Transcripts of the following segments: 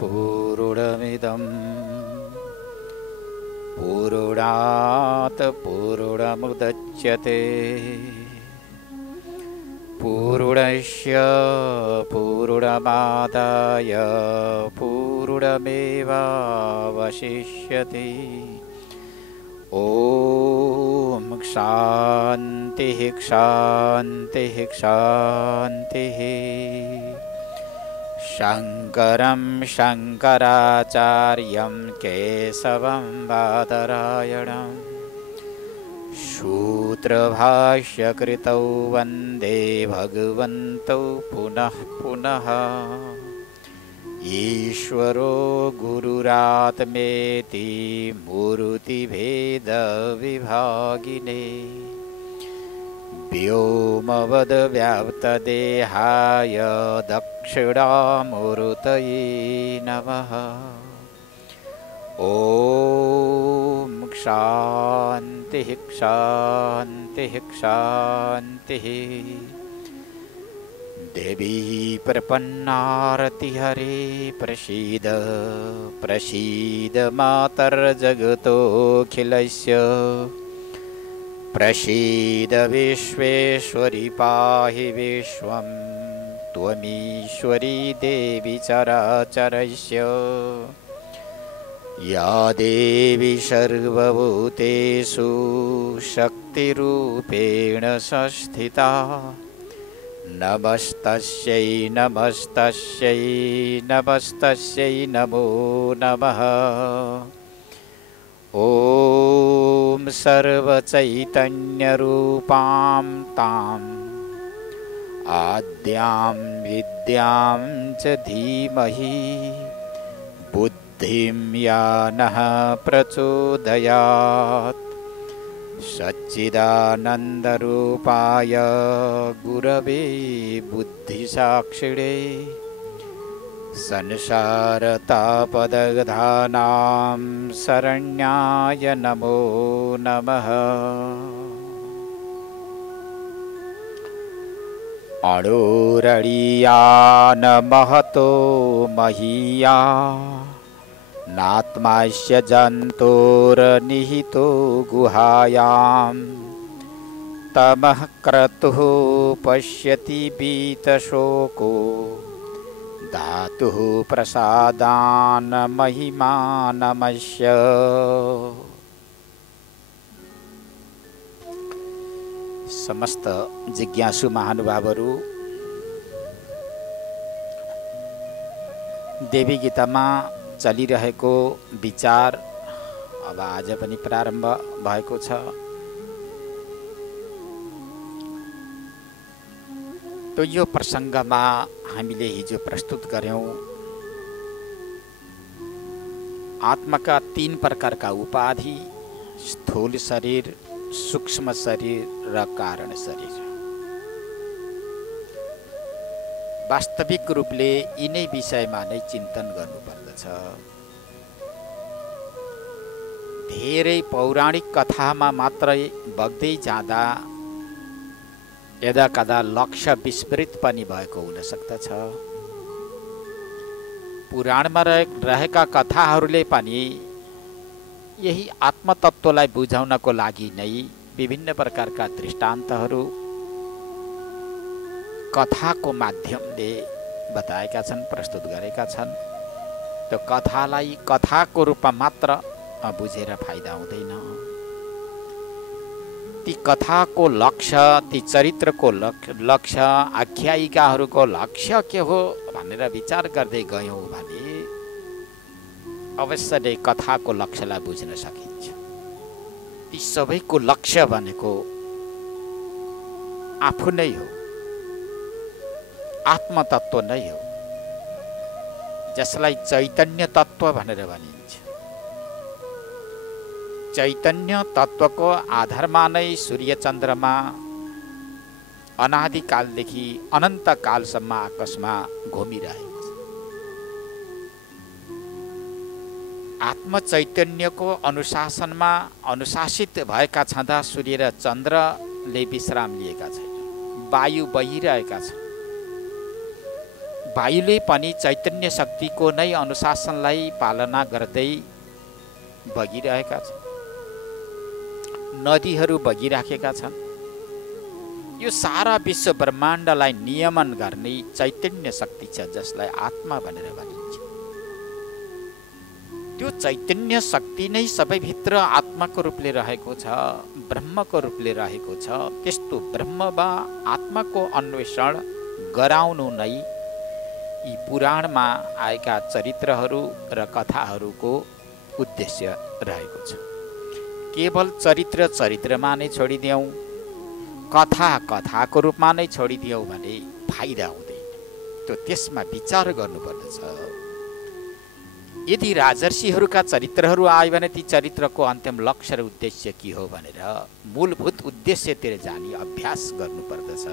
पूर्णमिदं पूर्णात् पूर्णमुदच्यते पूर्णस्य पूर्णमादाय पूर्णमेवावशिष्यते। ॐ शान्तिः शान्तिः शान्तिः। शङ्करं शङ्कराचार्यं केशवं बादरायणं सूत्रभाष्यकृतौ वन्दे भगवन्तौ पुनः पुनः। ईश्वरो गुरुरात्मेति मूर्तिभेदविभागिने व्योमवद्व्याप्तदेहाय दक्षिणामूर्तये नमः। ॐ शान्तिः शान्तिः शान्तिः। देवी प्रपन्नारतिहरे प्रसीद प्रसीद मातर्जगतोऽखिलस्य प्रसीद विश्वेश्वरि पाहि विश्वं त्वमीश्वरी देवी चराचरस्य। या देवी सर्वभूतेषु शक्तिरूपेण संस्थिता नमस्तस्यै नमस्तस्यै नमस्तस्यै नमो नमः। ॐ सर्वचैतन्यरूपां ताम् आद्यां विद्यां च धीमहि बुद्धिं या नः प्रचोदयात्। सच्चिदानन्दरूपाय गुरवे बुद्धिसाक्षिणे संसारतापदग्धानां शरण्याय नमो नमः। अणोरणीयान महतो महीया नात्मास्य जन्तोर्निहितो गुहायां तमः क्रतुः पश्यति भीतशोको धातुः प्रसादान् महिमानमस्य। समस्त जिज्ञासु महानुभावहरू, देवी गीतामा चलिरहेको विचार अब आज पनि प्रारम्भ भएको छ। तो यो प्रसङ्गमा हामीले हिजो प्रस्तुत गर्यौं आत्माका 3 प्रकारका उपाधि, स्थूल शरीर, सूक्ष्म शरीर र कारण शरीर। वास्तविक रूपले यिनै विषयमा नै चिन्तन गर्नुपर्दछ। धेरै पौराणिक कथामा मात्रै बग्दै जाँदा यदाकदा लक्ष्य विस्मृत पनि भएको हुन सक्दछ। पुराणमा रहेका कथाहरूले पनि यही आत्मतत्त्वलाई बुझाउनको लागि नै विभिन्न प्रकारका दृष्टान्तहरू कथाको माध्यमले बताएका छन्, प्रस्तुत गरेका छन्। त्यो कथालाई कथाको रूपमा मात्र बुझेर फाइदा हुँदैन। ती कथाको लक्ष्य, ती चरित्रको लक्ष्य, आख्यायिकाहरूको लक्ष्य के हो भनेर विचार गर्दै गयौँ भने अवश्य नै कथाको लक्ष्यलाई बुझ्न सकिन्छ। ती सबैको लक्ष्य भनेको आफू नै हो, आत्मतत्त्व नै हो, जसलाई चैतन्य तत्त्व भनेर भनिन्छ। चैतन्य तत्त्वको आधारमा नै सूर्य चन्द्रमा अनादिकालदेखि अनन्त कालसम्म आकाशमा घुमिरहेको छ। आत्म चैतन्यको अनुशासनमा अनुशासित भएका छँदा सूर्य र चन्द्रले विश्राम लिएका छैनन्, वायु बहिरहेका छन्, वायुले पनि चैतन्य शक्तिको नै अनुशासनलाई पालना गर्दै बगिरहेका छन्। नदीहरू बगिराखेका छन्। यो सारा विश्व ब्रह्माण्डलाई नियमन गर्ने चैतन्य शक्ति छ जसलाई आत्मा भनेर भनिन्छ। त्यो चैतन्य शक्ति नै सबैभित्र आत्माको रूपले रहेको छ, ब्रह्मको रूपले रहेको छ। त्यस्तो ब्रह्म वा आत्माको अन्वेषण गराउनु नै यी पुराणमा आएका चरित्रहरू र कथाहरूको उद्देश्य रहेको छ। केवल चरित्रमा नै छोडिदियौँ, कथाको रूपमा नै छोडिदियौँ भने फाइदा हुँदैन। त्यो त्यसमा विचार गर्नुपर्दछ। यदि राजर्षिहरूका चरित्रहरू आयो भने ती चरित्रको अन्तिम लक्ष्य र उद्देश्य के हो भनेर मूलभूत उद्देश्यतिर जाने अभ्यास गर्नुपर्दछ।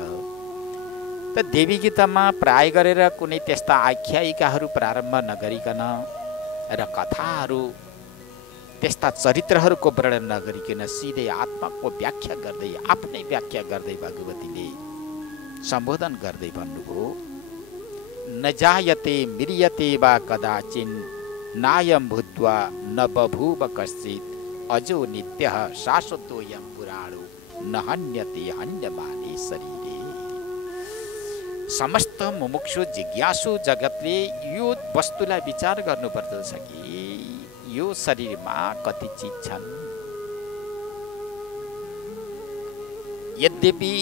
त देवी गीतामा प्राय गरेर कुनै त्यस्ता आख्यायिकाहरू प्रारम्भ नगरिकन र कथाहरू त्यस्ता चरित्रहरूको वर्णन नगरिकन सिधै आत्माको व्याख्या गर्दै, आफ्नै व्याख्या गर्दै भगवतीले सम्बोधन गर्दै भन्नुभयो, न जायते म्रियते वा कदाचिन् नायं भूत्वा न बभूव कश्चित् अजो नित्यः शाश्वतोऽयं पुराणो न हन्यते हन्यमाने शरीरे। समस्त मुमुक्षु जिज्ञासु जगतले यो वस्तुलाई विचार गर्नुपर्दछ कि यो शरीरमा कति चिज छन्। यद्यपि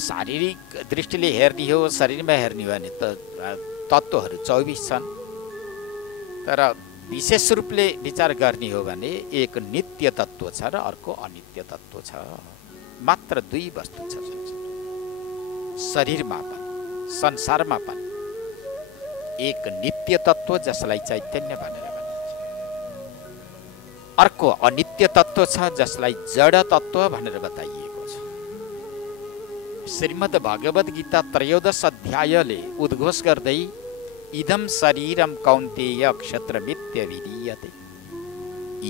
शारीरिक दृष्टिले हेर्ने हो, शरीरमा हेर्ने हो भने त तत्त्वहरू 24 छन्, तर विशेष रूपले विचार गर्ने हो भने एक नित्य तत्त्व छ र अर्को अनित्य तत्त्व छ। मात्र 2 वस्तु छ शरीरमा पनि संसारमा पनि। एक नित्य तत्त्व जसलाई चैतन्य भनेर भनिन्छ, अर्को अनित्य तत्त्व छ जसलाई जड तत्त्व भनेर बताइएको छ। श्रीमद् भगवद् गीता 13 अध्यायले उद्घोष गर्दै इदं शरीरं कौन्तेय क्षत्रमित्यभिधीयते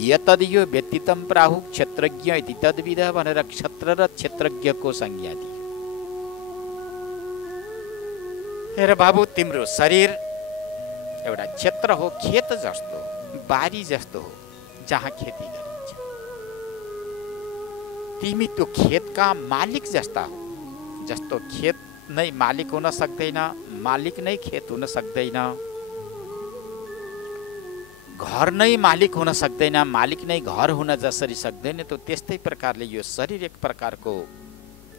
यतद्यो व्यतीतं प्राहु क्षत्रज्ञ इति तद्विद भनेर क्षत्र र क्षेत्रज्ञको संज्ञा दियो। हेर बाबु, तिम्रो शरीर एउटा क्षेत्र हो, खेत जस्तो, बारी जस्तो हो जहाँ खेती गरिन्छ। तिमी त्यो खेतका मालिक जस्ता हो। जस्तो खेत नै मालिक हुन सक्दैन, मालिक नै खेत हुन सक्दैन, घर नै मालिक हुन सक्दैन, मालिक नै घर हुन जसरी सक्दैन, त्यो त्यस्तै प्रकारले यो शरीर एक प्रकारको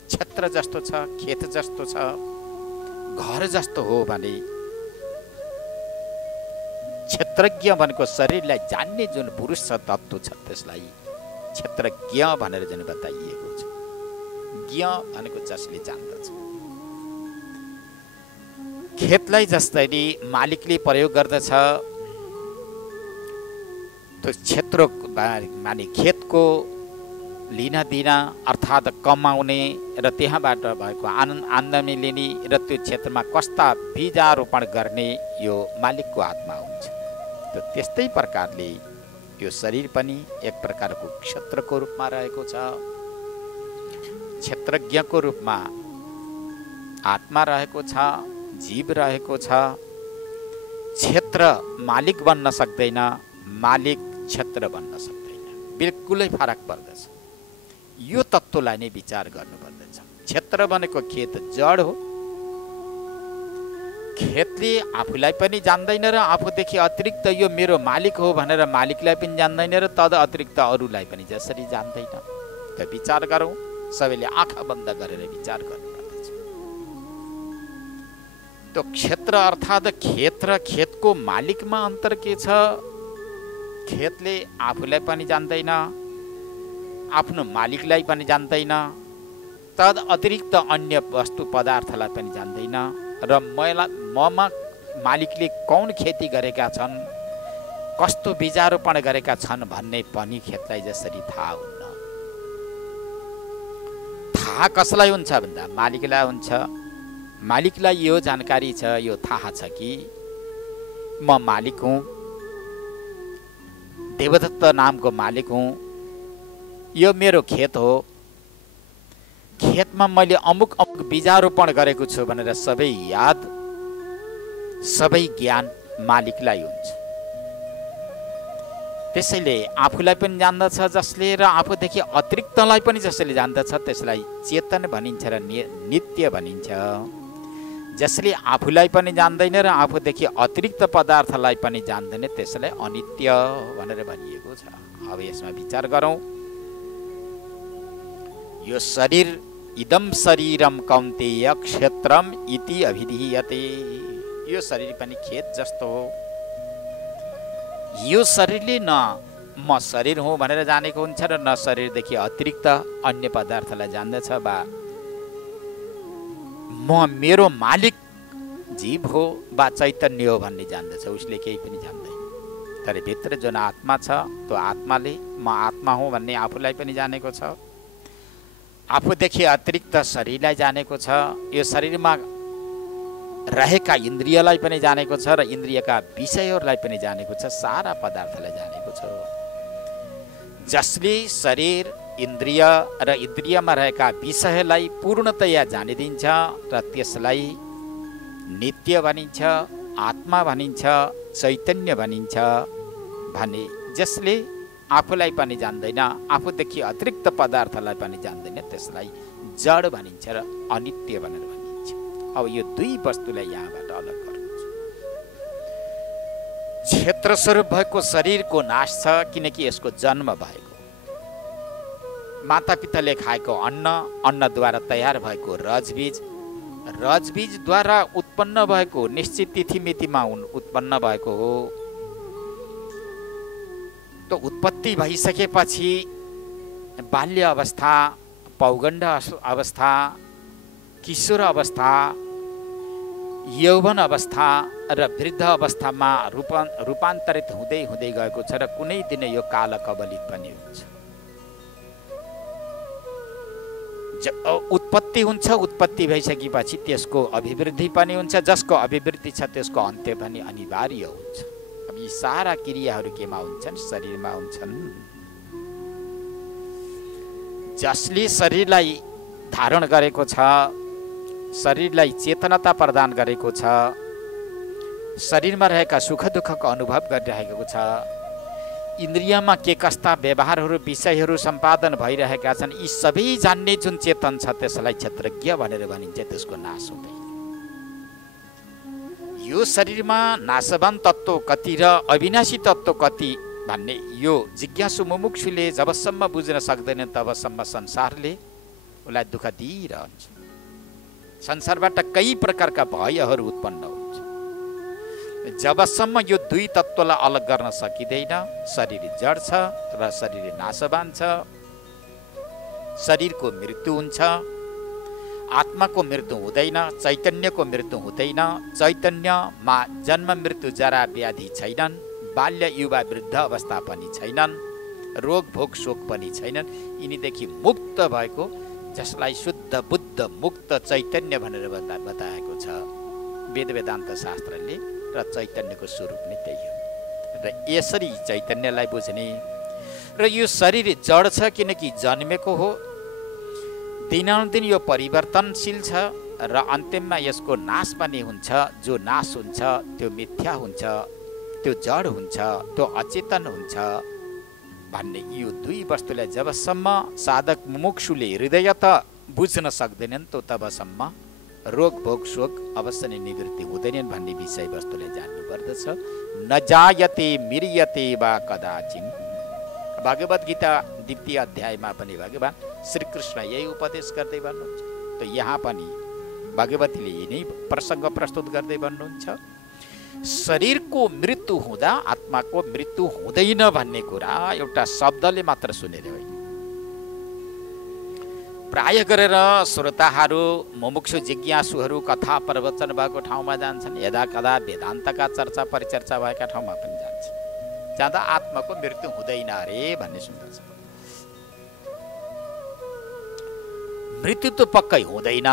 क्षेत्र जस्तो छ, खेत जस्तो छ, घर जस्तो हो भने क्षेत्रज्ञ भनेको शरीरलाई जान्ने जुन पुरुष छ, तत्त्व छ, त्यसलाई क्षेत्रज्ञ भनेर जुन बताइएको छ। ज्ञ भनेको जसले जान्दछ। खेतलाई जसरी मालिकले प्रयोग गर्दछ, त्यो क्षेत्र माने खेतको लिन दिन अर्थात् कमाउने र त्यहाँबाट भएको आमदानी लिने र त्यो क्षेत्रमा कस्ता बीजारोपण गर्ने यो मालिकको हातमा हुन्छ। त त्यस्तै प्रकारले यो शरीर पनि एक प्रकारको क्षेत्रको रूपमा रहेको छ। क्षेत्रज्ञको रूपमा आत्मा रहेको छ, जीव रहेको छ। क्षेत्र मालिक बन्न सक्दैन, मालिक क्षेत्र बन्न सक्दैन, बिल्कुलै फरक पर्दछ। यो तत्त्वलाई नै विचार गर्नुपर्दछ। क्षेत्र भनेको खेत जड हो। खेतले आफूलाई पनि जान्दैन र आफूदेखि अतिरिक्त यो मेरो मालिक हो भनेर मालिकलाई पनि जान्दैन र तद अतिरिक्त अरूलाई पनि जसरी जान्दैन। त विचार गरौँ, सबैले आँखा बन्द गरेर विचार गर्नुपर्दछ। त्यो क्षेत्र अर्थात् खेत र खेतको मालिकमा अन्तर के छ? खेतले आफूलाई पनि जान्दैन, आफ्नो मालिकलाई पनि जान्दैन, तद अतिरिक्त अन्य वस्तु पदार्थलाई पनि जान्दैन र ममा मालिकले कौन खेती गरेका छन्, कस्तो बीजारोपण गरेका छन् भन्ने पनि खेतलाई जसरी थाहा हुन्न। थाहा कसलाई हुन्छ भन्दा मालिकलाई हुन्छ। मालिकलाई यो जानकारी छ, यो थाहा छ कि म मालिक हुँ, देवदत्त नामको मालिक हुँ, यो मेरो खेत हो, खेतमा मैले अमुक अमुक बीजारोपण गरेको छु भनेर सबै याद सबै ज्ञान मालिकलाई हुन्छ। त्यसैले आफूलाई पनि जान्दछ जसले र आफूदेखि अतिरिक्तलाई पनि जसले जान्दछ त्यसलाई चेतन भनिन्छ र नित्य भनिन्छ। जसले आफूलाई पनि जान्दैन र आफूदेखि अतिरिक्त पदार्थलाई पनि जान्दैन त्यसलाई अनित्य भनेर भनिएको छ। अब यसमा विचार गरौँ। यो शरीर इदम शरीरम कौन्तेय क्षेत्रम इति अभिधीयते। यो शरीर पनि खेत जस्तो हो। यो शरीरले न म शरीर हुँ भनेर जानेको हुन्छ र न शरीरदेखि अतिरिक्त अन्य पदार्थलाई जान्दछ वा म मेरो मालिक जीव हो वा चैतन्य हो भन्ने जान्दछ। उसले केही पनि जान्दैन। तर भित्र जुन आत्मा छ त्यो आत्माले म आत्मा हुँ भन्ने आफूलाई पनि जानेको छ, आफूदेखि अतिरिक्त शरीरलाई जानेको छ, यो शरीरमा रहेका इन्द्रियलाई पनि जानेको छ र इन्द्रियका विषयहरूलाई पनि जानेको छ, सारा पदार्थलाई जानेको छ। जसले शरीर इन्द्रिय र इन्द्रियमा रहेका विषयलाई पूर्णतया जानिदिन्छ र त्यसलाई नित्य भनिन्छ, आत्मा भनिन्छ, चैतन्य भनिन्छ भने जसले आफूलाई पनि जान्दैन, आफूदेखि अतिरिक्त पदार्थलाई पनि जान्दैन त्यसलाई जड भनिन्छ र अनित्य भनेर भनिन्छ। अब यो दुई वस्तुलाई यहाँबाट अलग गर्नुहुन्छ। क्षेत्र स्वरूप भएको शरीरको नाश छ किनकि यसको जन्म भएको, मातापिताले खाएको अन्नद्वारा तयार भएको रजबीजद्वारा उत्पन्न भएको निश्चित तिथिमितिमा उत्पन्न भएको हो। तो उत्पत्ति भइसकेपछि बाल्य अवस्था, पौगण्ड अवस्था, किशोर अवस्था, यौवन अवस्था र वृद्ध अवस्थामा रूपान्तरित हुँदै हुँदै गएको छ र कुनै दिन यो काल कबलित पनि हुन्छ। उत्पत्ति हुन्छ, उत्पत्ति भइसकेपछि त्यसको अभिवृद्धि पनि हुन्छ, जसको अभिवृद्धि छ त्यसको अन्त्य पनि अनिवार्य हुन्छ। अब यी सारा क्रियाहरू केमा हुन्छन्? शरीरमा हुन्छन्। जसले शरीरलाई धारण गरेको छ, शरीरलाई चेतनता प्रदान गरेको छ, शरीरमा रहेका सुख दुःखको अनुभव गरिरहेको छ, इन्द्रियमा के कस्ता व्यवहारहरू विषयहरू सम्पादन भइरहेका छन्, यी सबै जान्ने जुन चेतन छ त्यसलाई क्षेत्रज्ञ भनेर भनिन्छ। त्यसको नाश हुँदैन। यो शरीरमा नाशवान तत्त्व कति र अविनाशी तत्त्व कति भन्ने यो जिज्ञासु मुमुक्षुले जबसम्म बुझ्न सक्दैन तबसम्म संसारले उसलाई दुःख दिइरहन्छ। संसारबाट कई प्रकारका भयहरू उत्पन्न हुन्छ। जबसम्म यो दुई तत्त्वलाई अलग गर्न सकिँदैन, शरीर जड छ र शरीर नाशवान छ, शरीरको मृत्यु हुन्छ, आत्माको मृत्यु हुँदैन, चैतन्यको मृत्यु हुँदैन, चैतन्यमा जन्म मृत्यु जरा व्याधि छैनन्, बाल्य युवा वृद्ध अवस्था पनि छैनन्, रोग भोग शोक पनि छैनन्। यिनीदेखि मुक्त भएको जसलाई शुद्ध बुद्ध मुक्त चैतन्य भनेर बताएको छ वेद वेदान्त शास्त्रले, र चैतन्यको स्वरूप नै त्यही हो। र यसरी चैतन्यलाई बुझ्ने र यो शरीर जड छ किनकि जन्मेको हो, दिनानुदिन यो परिवर्तनशील छ र अन्तिममा यसको नाश पनि हुन्छ। जो नाश हुन्छ त्यो मिथ्या हुन्छ, त्यो जड हुन्छ, त्यो अचेतन हुन्छ भन्ने यो दुई वस्तुलाई जबसम्म साधक मुमुक्षुले हृदयत बुझ्न सक्दैनन् तो तबसम्म रोग भोग शोक अवश्य नै निवृत्ति हुँदैनन् भन्ने विषय वस्तुलाई जान्नुपर्दछ। न जायते मिर्यते वा कदाचिन। भगवत गीता द्वितीय अध्यायमा पनि भगवान श्रीकृष्ण यही उपदेश गर्दै भन्नुहुन्छ। त यहाँ पनि भगवतीले यही नै प्रसङ्ग प्रस्तुत गर्दै भन्नुहुन्छ। शरीरको मृत्यु हुँदा आत्माको मृत्यु हुँदैन भन्ने कुरा एउटा शब्दले मात्र सुनेर होइन। प्राय गरेर श्रोताहरू मुमुक्षु जिज्ञासुहरू कथा प्रवचन भएको ठाउँमा जान्छन्, यदा कदा वेदान्तका चर्चा परिचर्चा भएका ठाउँमा पनि जान्छन्। जाँदा आत्माको मृत्यु हुँदैन अरे भन्ने सुन्दछ। मृत्यु त पक्कै हुँदैन,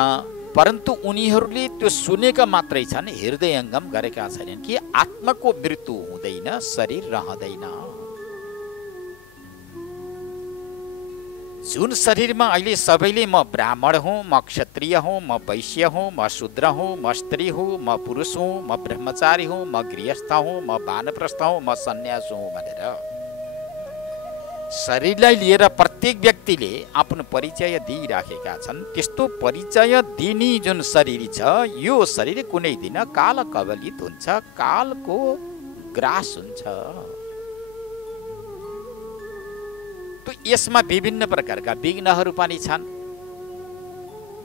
परन्तु उनीहरूले त्यो सुनेका मात्रै छन्, हृदयङ्गम गरेका छैनन् कि आत्माको मृत्यु हुँदैन, शरीर रहँदैन। जुन शरीरमा अहिले सबैले म ब्राह्मण हुँ, म क्षत्रिय हुँ, म वैश्य हुँ, म शूद्र हुँ, म स्त्री हुँ, म पुरुष हुँ, म ब्रह्मचारी हुँ, म गृहस्थ हुँ, म वानप्रस्थ हुँ, म सन्यास हुँ भनेर शरीरलाई लिएर प्रत्येक व्यक्तिले आफ्नो परिचय दिइराखेका छन्। त्यस्तो परिचय दिने जुन शरीर छ, यो शरीर कुनै दिन काल कबलित हुन्छ, कालको ग्रास हुन्छ। तो यसमा विभिन्न प्रकारका विघ्नहरू पनि छन्।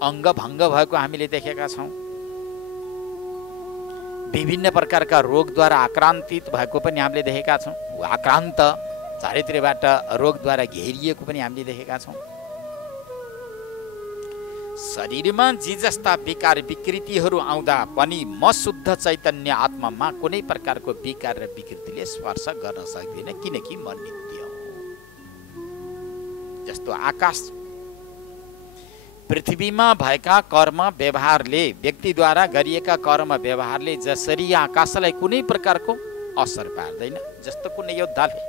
अङ्गभङ्ग भएको हामीले देखेका छौँ। विभिन्न प्रकारका रोगद्वारा आक्रान्तित भएको पनि हामीले देखेका छौँ। आक्रान्त चारैतिरबाट रोगद्वारा घेरिएको पनि हामीले देखेका छौँ। शरीरमा जे जस्ता विकार विकृतिहरू आउँदा पनि म शुद्ध चैतन्य आत्मामा कुनै प्रकारको विकार र विकृतिले स्पर्श गर्न सक्दैन, किनकि म नित्य हुँ। जस्तो आकाश, पृथ्वीमा भएका कर्म व्यवहारले, व्यक्तिद्वारा गरिएका कर्म व्यवहारले जसरी आकाशलाई कुनै प्रकारको असर पार्दैन, जस्तो कुनै योद्धाले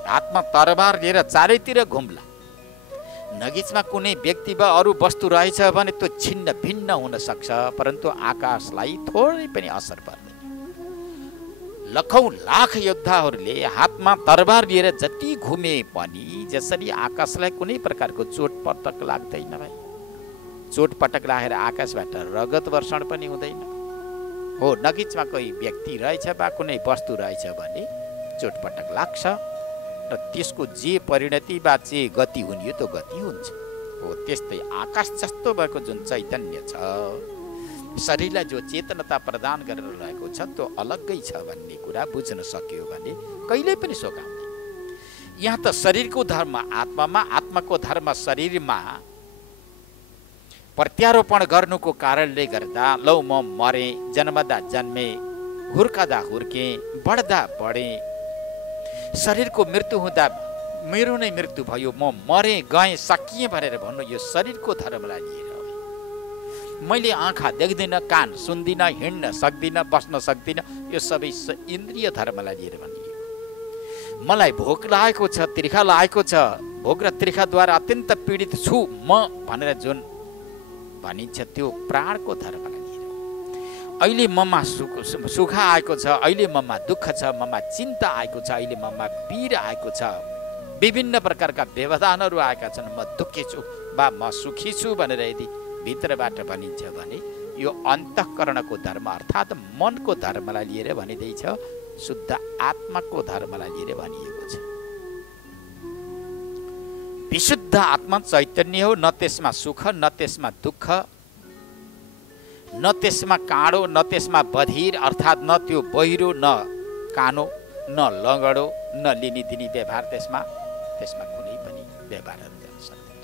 हातमा तरबार लिएर चारैतिर घुम्ला, नगिचमा कुनै व्यक्ति वा अरू वस्तु रहेछ भने त्यो छिन्न भिन्न हुन सक्छ, परन्तु आकाशलाई थोरै पनि असर पर्दैन। लखौँ लाख योद्धाहरूले हातमा तरबार लिएर जति घुमे पनि जसरी आकाशलाई कुनै प्रकारको चोटपटक लाग्दैन भाइ। चोटपटक लागेर आकाशबाट रगत वर्षण पनि हुँदैन। हो, नगिचमा कोही व्यक्ति रहेछ वा कुनै वस्तु रहेछ भने चोटपटक लाग्छ र त्यसको जे परिणति वा जे गति हुने हो त्यो गति हुन्छ। हो, त्यस्तै आकाश जस्तो भएको जुन चैतन्य छ, शरीरलाई जो चेतनता प्रदान गरेर रहेको छ त्यो अलग्गै छ भन्ने कुरा बुझ्न सक्यो भने कहिल्यै पनि शोक आउँदैन। यहाँ त शरीरको धर्म आत्मामा, आत्माको धर्म शरीरमा प्रत्यारोपण गर्नुको कारणले गर्दा लौ म मरे, जन्मदा जन्मे, हुर्कदा हुर्के, बढ्दा बढे, शरीरको मृत्यु हुँदा मेरो नै मृत्यु भयो, म मरे गएँ सकिएँ भनेर भन्नु यो शरीरको धर्मलाई लिएर। मैले आँखा देख्दिनँ, कान सुन्दिनँ, हिँड्न सक्दिनँ, बस्न सक्दिनँ, यो सबै इन्द्रिय धर्मलाई लिएर भनिएको। मलाई भोक लागेको छ, तिर्खा लागेको छ, भोक र तिर्खाद्वारा अत्यन्त पीडित छु म भनेर जुन भनिन्छ त्यो प्राणको धर्मलाई लिएर। अहिले ममा सुख आएको छ, अहिले ममा दुःख छ, ममा चिन्ता आएको छ, अहिले ममा पीड आएको छ, विभिन्न प्रकारका व्यवधानहरू आएका छन्, म दुःखी छु वा म सुखी छु भनेर यदि भित्रबाट भनिन्छ भने यो अन्तःकरणको धर्म अर्थात् मनको धर्मलाई लिएर भनिँदैछ, शुद्ध आत्माको धर्मलाई लिएर भनिएको छ। विशुद्ध आत्मा चैतन्य हो, न त्यसमा सुख, न त्यसमा दुःख, न त्यसमा काँडो, न त्यसमा बधिर अर्थात् न त्यो बहिरो, न कानो, न लगडो, न लिनी दिनी व्यवहार, त्यसमा कुनै पनि व्यवहारहरू गर्न सक्दैन।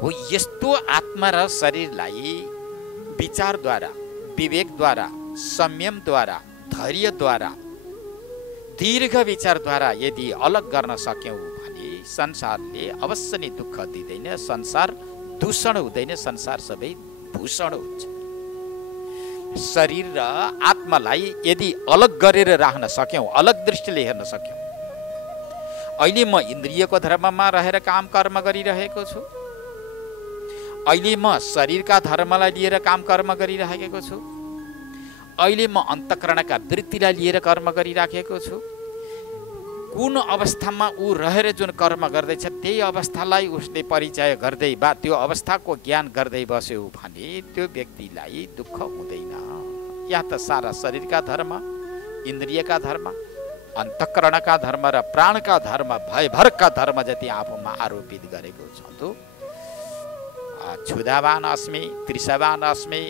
हो, यस्तो आत्मा र शरीरलाई विचारद्वारा, विवेकद्वारा, संयमद्वारा, धैर्यद्वारा, दीर्घ विचारद्वारा यदि अलग गर्न सक्यौँ भने संसारले अवश्य नै दुःख दिँदैन, संसार दूषण हुँदैन, संसार सबै भूषण हुन्छ। शरीर र आत्मालाई यदि अलग गरेर राख्न सक्यौँ, अलग दृष्टिले हेर्न सक्यौँ, अहिले म इन्द्रियको धर्ममा रहेर काम कर्म गरिरहेको छु, अहिले म शरीरका धर्मलाई लिएर काम कर्म गरिरहेको छु, अहिले म अन्तःकरणका वृत्तिलाई लिएर कर्म गरिराखेको छु। कुन अवस्थामा ऊ रहेर जुन कर्म गर्दैछ त्यही अवस्थालाई उसले परिचय गर्दै वा त्यो अवस्थाको ज्ञान गर्दै बस्यो भने त्यो व्यक्तिलाई दुःख हुँदैन। यहाँ त सारा शरीरका धर्म, इन्द्रियका धर्म, अन्तःकरणका धर्म र प्राणका धर्म, भयभरका धर्म जति आफूमा आरोपित गरेको छ त क्षुधावान अस्मि, तृषावान अस्मि,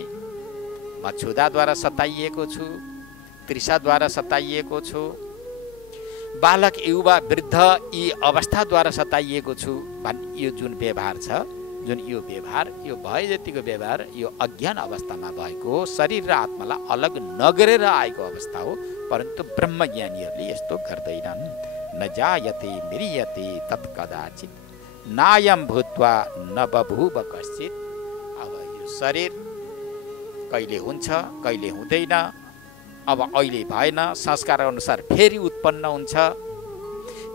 म क्षुधाद्वारा सताइएको छु, तृषाद्वारा सताइएको छु, बालक युवा वृद्ध यी अवस्थाद्वारा सताइएको छु भन्ने यो जुन व्यवहार छ, जुन यो व्यवहार, यो भए जतिको व्यवहार यो अज्ञान अवस्थामा भएको शरीर र आत्मालाई अलग नगरेर आएको अवस्था हो। परन्तु ब्रह्मज्ञानीहरूले यस्तो गर्दैनन्। न जायते म्रियते तत्कदाचित नायम भूत्वा न बभूव कश्चित। अब यो शरीर कहिले हुन्छ, कहिले हुँदैन, अब अहिले भएन, संस्कार अनुसार फेरि उत्पन्न हुन्छ,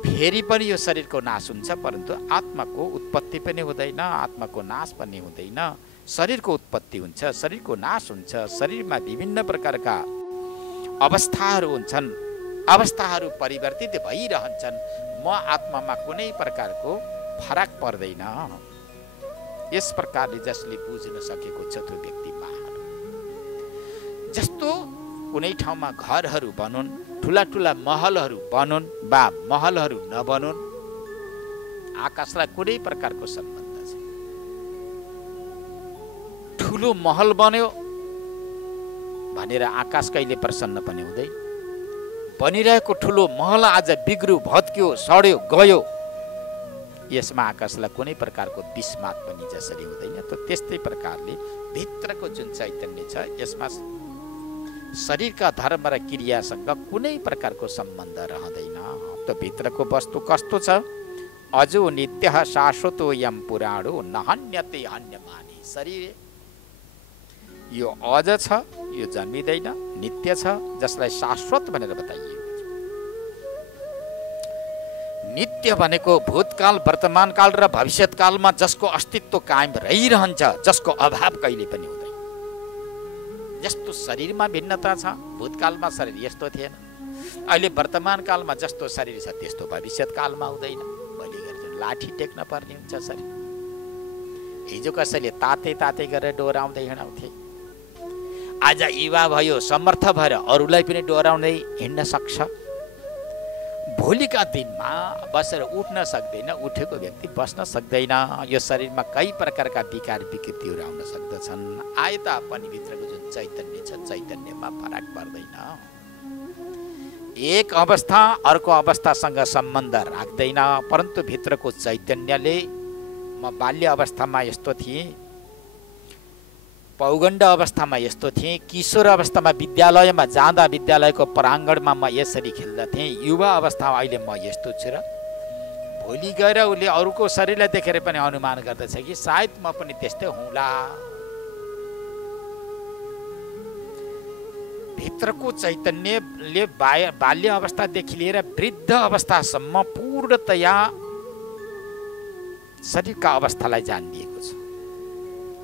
फेरि पनि यो शरीरको नाश हुन्छ, परन्तु आत्माको उत्पत्ति पनि हुँदैन, आत्माको नाश पनि हुँदैन। शरीरको उत्पत्ति हुन्छ, शरीरको नाश हुन्छ। शरीरमा विभिन्न प्रकारका अवस्थाहरू हुन्छन्, अवस्थाहरू परिवर्तित भइरहन्छन्। म आत्मामा कुनै प्रकारको फरक पर्दैन। यस प्रकारले जसले बुझ्न सकेको छ त्यो व्यक्ति महान। जस्तो कुनै ठाउँमा घरहरू बनुन्, ठुला ठुला महलहरू बनुन् वा महलहरू नबनुन्, आकाशलाई कुनै प्रकारको सम्बन्ध छ। ठुलो महल बन्यो भनेर आकाश कहिले प्रसन्न पनि हुँदैन। बनिरहेको ठुलो महल आज बिग्रियो, भत्क्यो, सड्यो, गयो, यसमा आकाशलाई कुनै प्रकारको विस्मात पनि जसरी हुँदैन, त त्यस्तै प्रकारले भित्रको जुन चैतन्य छ यसमा शरीरका धर्म र क्रियासँग कुनै प्रकारको सम्बन्ध रहँदैन। त भित्रको वस्तु कस्तो छ? अजो नित्य शाश्वतो यम पुराणो नहन्यते हन्यमानी। शरीर यो अज छ, यो जन्मिँदैन, नित्य छ, जसलाई शाश्वत भनेर बताइएको छ। नित्य भनेको भूतकाल, वर्तमानकाल र भविष्यकालमा जसको अस्तित्व कायम रहिरहन्छ, जसको अभाव कहिले पनि हुँदैन। जस्तो शरीरमा भिन्नता छ, भूतकालमा शरीर यस्तो थिएन, अहिले वर्तमानकालमा जस्तो शरीर छ त्यस्तो भविष्यकालमा हुँदैन। भोलि गएर लाठी टेक्न पर्ने हुन्छ शरीर। हिजो कसैले ताते ताते गरेर डोराउँदै हिँडाउँथे, आज युवा भयो, समर्थ भएर अरूलाई पनि डोराउँदै हिँड्न सक्छ। भोलिका दिनमा बसेर उठ्न सक्दैन, उठेको व्यक्ति बस्न सक्दैन। यो शरीरमा कई प्रकारका विकार विकृतिहरू आउन सक्दछन्। आए तापनि भित्रको जुन चैतन्य छ, चैतन्यमा फरक पर्दैन। एक अवस्था अर्को अवस्थासँग सम्बन्ध राख्दैन, परन्तु भित्रको चैतन्यले म बाल्य अवस्थामा यस्तो थिएँ, पौगण्ड अवस्थामा यस्तो थिएँ, किशोर अवस्थामा विद्यालयमा जाँदा विद्यालयको प्राङ्गणमा म यसरी खेल्दथेँ, युवा अवस्थामा अहिले म यस्तो छु र भोलि गएर उसले अरूको शरीरलाई देखेर पनि अनुमान गर्दछ कि सायद म पनि त्यस्तै हुँला। भित्रको चैतन्यले बाल्य अवस्थादेखि लिएर वृद्ध अवस्थासम्म पूर्णतया शरीरका अवस्थालाई जानिदिएको छ।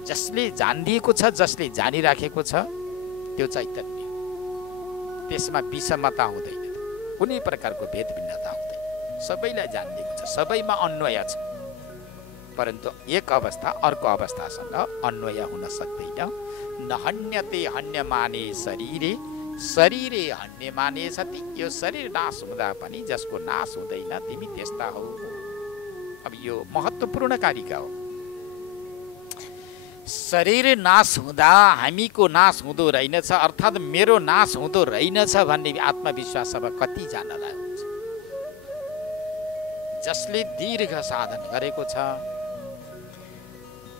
जसले जानिदिएको छ, जसले जानिराखेको छ त्यो चैतन्य, त्यसमा विषमता हुँदैन, कुनै प्रकारको भेद भिन्नता हुँदैन। सबैलाई जानिदिएको छ, सबैमा अन्वय छ, परन्तु एक अवस्था अर्को अवस्थासँग अन्वय हुन सक्दैन। नहन्यते हन्यमाने शरीरे शरीरे हन्यमाने सति। यो शरीर नाश हुँदा पनि जसको नाश हुँदैन तिमी त्यस्ता हौ। अब यो महत्त्वपूर्ण कारिका हो। शरीर नाश हुँदा हामीको नाश हुँदो रहेनछ, अर्थात् मेरो नाश हुँदो रहेनछ भन्ने आत्मविश्वास अब कतिजनालाई हुन्छ। जसले दीर्घ साधन गरेको छ,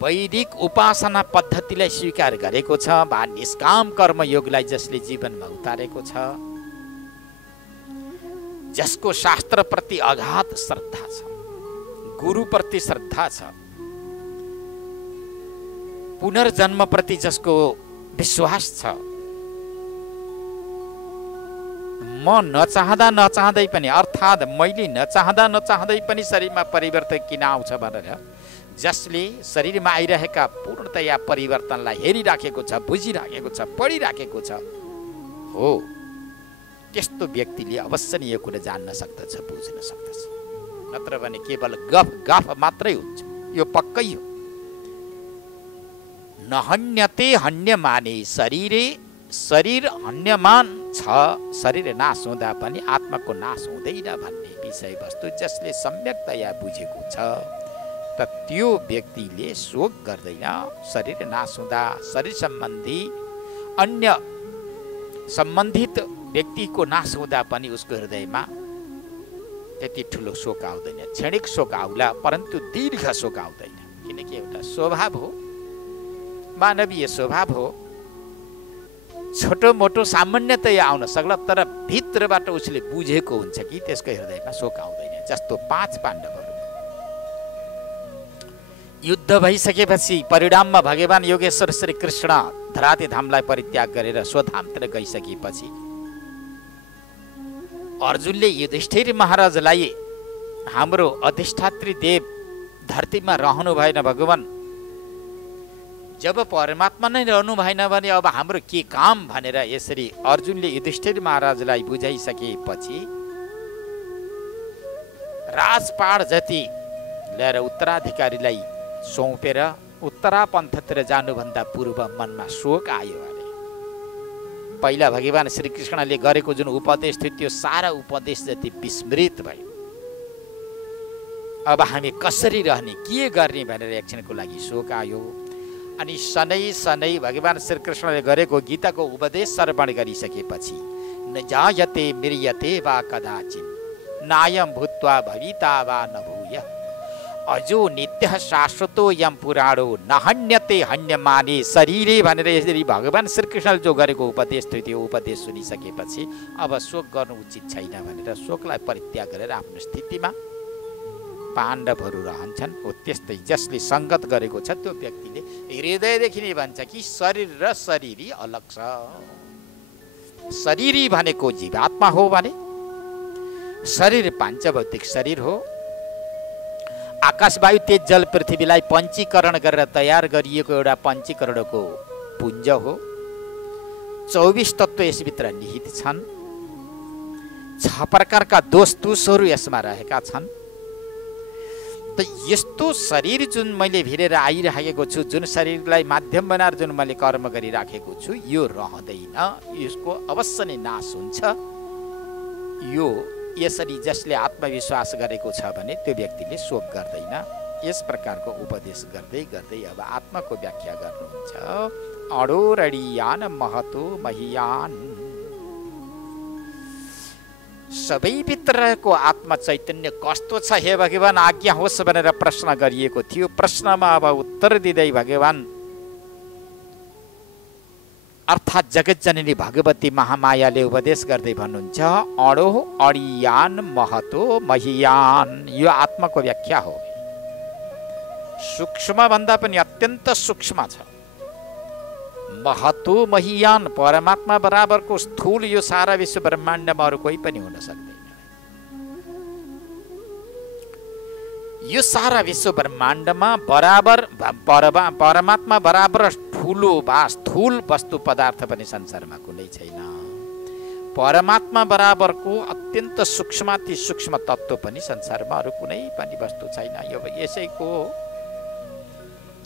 वैदिक उपासना पद्धतिलाई स्वीकार गरेको छ, वा निष्काम कर्मयोगलाई जसले जीवनमा उतारेको छ, जसको शास्त्रप्रति अगाध श्रद्धा छ, गुरुप्रति श्रद्धा छ, पुनर्जन्मप्रति जसको विश्वास छ, म नचाहँदा नचाहँदै पनि, अर्थात् मैले नचाहँदा नचाहँदै पनि शरीरमा परिवर्तन किन आउँछ भनेर जसले शरीरमा आइरहेका पूर्णतया परिवर्तनलाई हेरिराखेको छ, बुझिराखेको छ, पढिराखेको छ, हो त्यस्तो व्यक्तिले अवश्य नै यो कुरा जान्न सक्दछ, बुझ्न सक्दछ। नत्र भने केवल गफ मात्रै हुन्छ, यो पक्कै हो। नहन्यते हन्यमाने शरीरे शरीर हन्यमान छ, शरीर नाश हुँदा पनि आत्माको नाश हुँदैन भन्ने विषयवस्तु जसले सम्यकतया बुझेको छ, त त्यो व्यक्तिले शोक गर्दैन। शरीर नाश हुँदा शरीर सम्बन्धी अन्य सम्बन्धित व्यक्तिको नाश हुँदा पनि उसको हृदयमा त्यति ठुलो शोक आउँदैन। क्षणिक शोक आउला, परन्तु दीर्घ शोक आउँदैन, किनकि एउटा स्वभाव हो, मानवीय स्वभाव हो। छोटो मोटो सामान्यतया आउन सक्ला, तर भित्रबाट उसले बुझेको हुन्छ कि त्यसको हृदयमा शोक आउँदैन। जस्तो 5 पाण्डवहरू युद्ध भइसकेपछि परिणाममा भगवान योगेश्वर श्री कृष्ण धराती धामलाई परित्याग गरेर स्वधामतिर गइसकेपछि अर्जुनले युधिष्ठिर महाराजलाई हाम्रो अधिष्ठात्री देव धरतीमा रहनु भएन भगवान, जब परमात्मा नै रहनु भएन भने अब हाम्रो के काम भनेर यसरी अर्जुनले युधिष्ठिर महाराजलाई बुझाइसकेपछि राजपाड जति ल्याएर उत्तराधिकारीलाई सुम्पेर उत्तरापन्थतिर जानुभन्दा पूर्व मनमा शोक आयो अरे। पहिला भगवान श्रीकृष्णले गरेको जुन उपदेश थियो त्यो सारा उपदेश जति विस्मृत भयो। अब हामी कसरी रहने, के गर्ने भनेर एकछिनको लागि शोक आयो। अनि सनै भगवान श्रीकृष्णले गरेको गीताको उपदेश श्रवण गरिसकेपछि न जायते मृयते वा कदाचित् नायम भूत्वा भविता वा न भूय अजो नित्य शाश्वतो यम पुराणो नहन्यते हन्यमाने शरीरे भनेर यसरी भगवान श्रीकृष्णले जो गरेको उपदेश थियो त्यो उपदेश सुनिसकेपछि अब शोक गर्नु उचित छैन भनेर शोकलाई परित्याग गरेर आफ्नो स्थितिमा पाण्डवहरू रहन्छन्। हो त्यस्तै जसले सङ्गत गरेको छ त्यो व्यक्तिले हृदयदेखि नै भन्छ कि शरीर र शरीरी अलग छ। शरीरी भनेको जीवात्मा हो भने शरीर पाञ्चभौतिक शरीर हो। आकाश वायु तेज जल पृथ्वीलाई पञ्चीकरण गरेर तयार गरिएको एउटा पञ्चीकरणको पुञ्ज हो। 24 तत्त्व यसभित्र निहित छन्। 6 प्रकारका दोष दोषहरू यसमा रहेका छन्। त यस्तो शरीर जुन मैले भिरेर आइराखेको छु, जुन शरीरलाई माध्यम बनाएर जुन मैले कर्म गरिराखेको छु, यो रहँदैन, यसको अवश्य नै नाश हुन्छ। यो यसरी जसले आत्मविश्वास गरेको छ भने त्यो व्यक्तिले शोक गर्दैन। यस प्रकारको उपदेश गर्दै गर्दै अब आत्माको व्याख्या गर्नुहुन्छ। अडोरडियान महतो महियान, सबैभित्रको आत्मा चैतन्य कस्तो छ हे भगवान आज्ञा होस् भनेर प्रश्न गरिएको थियो। प्रश्नमा अब उत्तर दिँदै भगवान अर्थात् जगतजननी भगवती महामायाले उपदेश गर्दै भन्नुहुन्छ अडो अडियान महतो महियान। यो आत्माको व्याख्या हो। सूक्ष्म भन्दा पनि अत्यन्त सूक्ष्म छ। महतो महियान, परमात्मा बराबरको स्थूल यो सारा विश्व ब्रह्माण्डमा अरू कोही पनि हुन सक्दैन। यो सारा विश्व ब्रह्माण्डमा बराबर परमात्मा बराबर ठुलो वा स्थूल वस्तु पदार्थ पनि संसारमा कुनै छैन। परमात्मा बराबरको अत्यन्त सूक्ष्माति सूक्ष्म तत्त्व पनि संसारमा अरू कुनै पनि वस्तु छैन। यो यसैको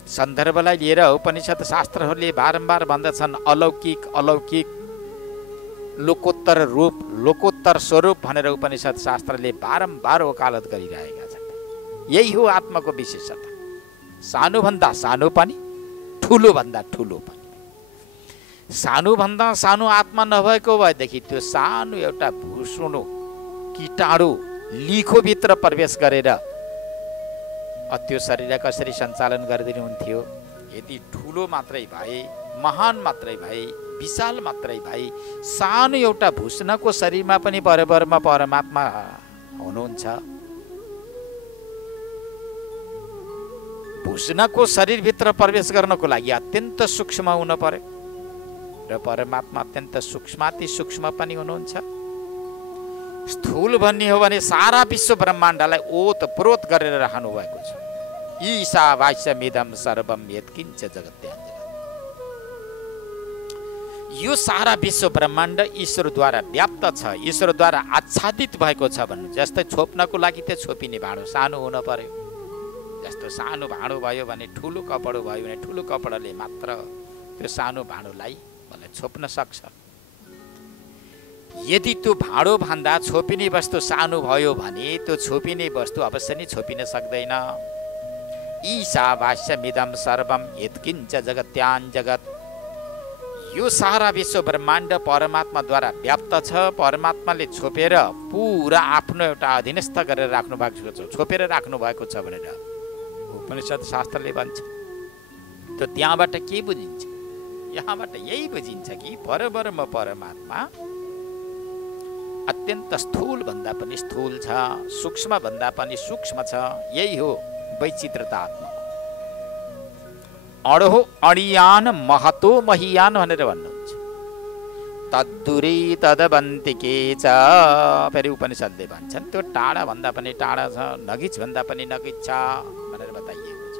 सन्दर्भलाई लिएर उपनिषद शास्त्रहरूले बारम्बार भन्दछन् अलौकिक अलौकिक लोकोत्तर रूप लोकोत्तर स्वरूप भनेर उपनिषद शास्त्रले बारम्बार वकालत गरिरहेका छन्। यही हो आत्माको विशेषता। सानोभन्दा सानो पनि, ठुलोभन्दा ठुलो पनि। सानोभन्दा सानो आत्मा नभएको भएदेखि त्यो सानो एउटा भुसुनो कीटाणु लिखोभित्र प्रवेश गरेर त्यो शरीरलाई कसरी सञ्चालन गरिदिनुहुन्थ्यो। यदि ठुलो मात्रै भए, महान मात्रै भए, विशाल मात्रै भए, सानो एउटा भुसुनाको शरीरमा पनि बराबरमा परमात्मा हुनुहुन्छ। भुसुनाको शरीरभित्र प्रवेश गर्नको लागि अत्यन्त सूक्ष्म हुन पर्यो र परमात्मा अत्यन्त सूक्ष्माति सूक्ष्म पनि हुनुहुन्छ। स्थूल भन्ने हो भने सारा विश्व ब्रह्माण्डलाई ओतप्रोत गरेर राख्नु भएको छ। ईशावास्यमिदं सर्वं यत्किञ्च जगत्यां जगत्। यो सारा विश्व ब्रह्माण्ड ईश्वरद्वारा व्याप्त छ, ईश्वरद्वारा आच्छादित भएको छ भन्नु। जस्तै छोप्नको लागि त्यो छोपिने भाँडो सानो हुन पर्यो। जस्तो सानो भाँडो भयो भने ठुलो कपडो भयो भने ठुलो कपडाले मात्र त्यो सानो भाँडोलाई छोप्न सक्छ। यदि त्यो भाँडो भन्दा छोपिने वस्तु सानो भयो भने त्यो छोपिने वस्तु अवश्य नै छोपिन सक्दैन। ईशावास्यमिदं सर्वं यत्किञ्च जगत्यां जगत्। यो सारा विश्व ब्रह्माण्ड परमात्माद्वारा व्याप्त छ। परमात्माले छोपेर पुरा आफ्नो एउटा अधीनस्थ गरेर राख्नु भएको छ, छोपेर राख्नु भएको छ भनेर उपनिषद शास्त्रले भन्छ। त त्यहाँबाट के बुझिन्छ? यहाँबाट यही बुझिन्छ कि परब्रह्म परमात्मा अत्यन्त स्थूल भन्दा पनि स्थूल छ, सूक्ष्म भन्दा पनि सूक्ष्म छ। यही हो वैचित्रता आत्माको। अडो अडियान महतो महियान भनेर भन्नुहुन्छ। तद्दुरी तदवन्तिके च। फेरि उपनिषदले भन्छन् त्यो टाढा भन्दा पनि टाढा छ, नगिच भन्दा पनि नगिच छ भनेर बताइएको छ।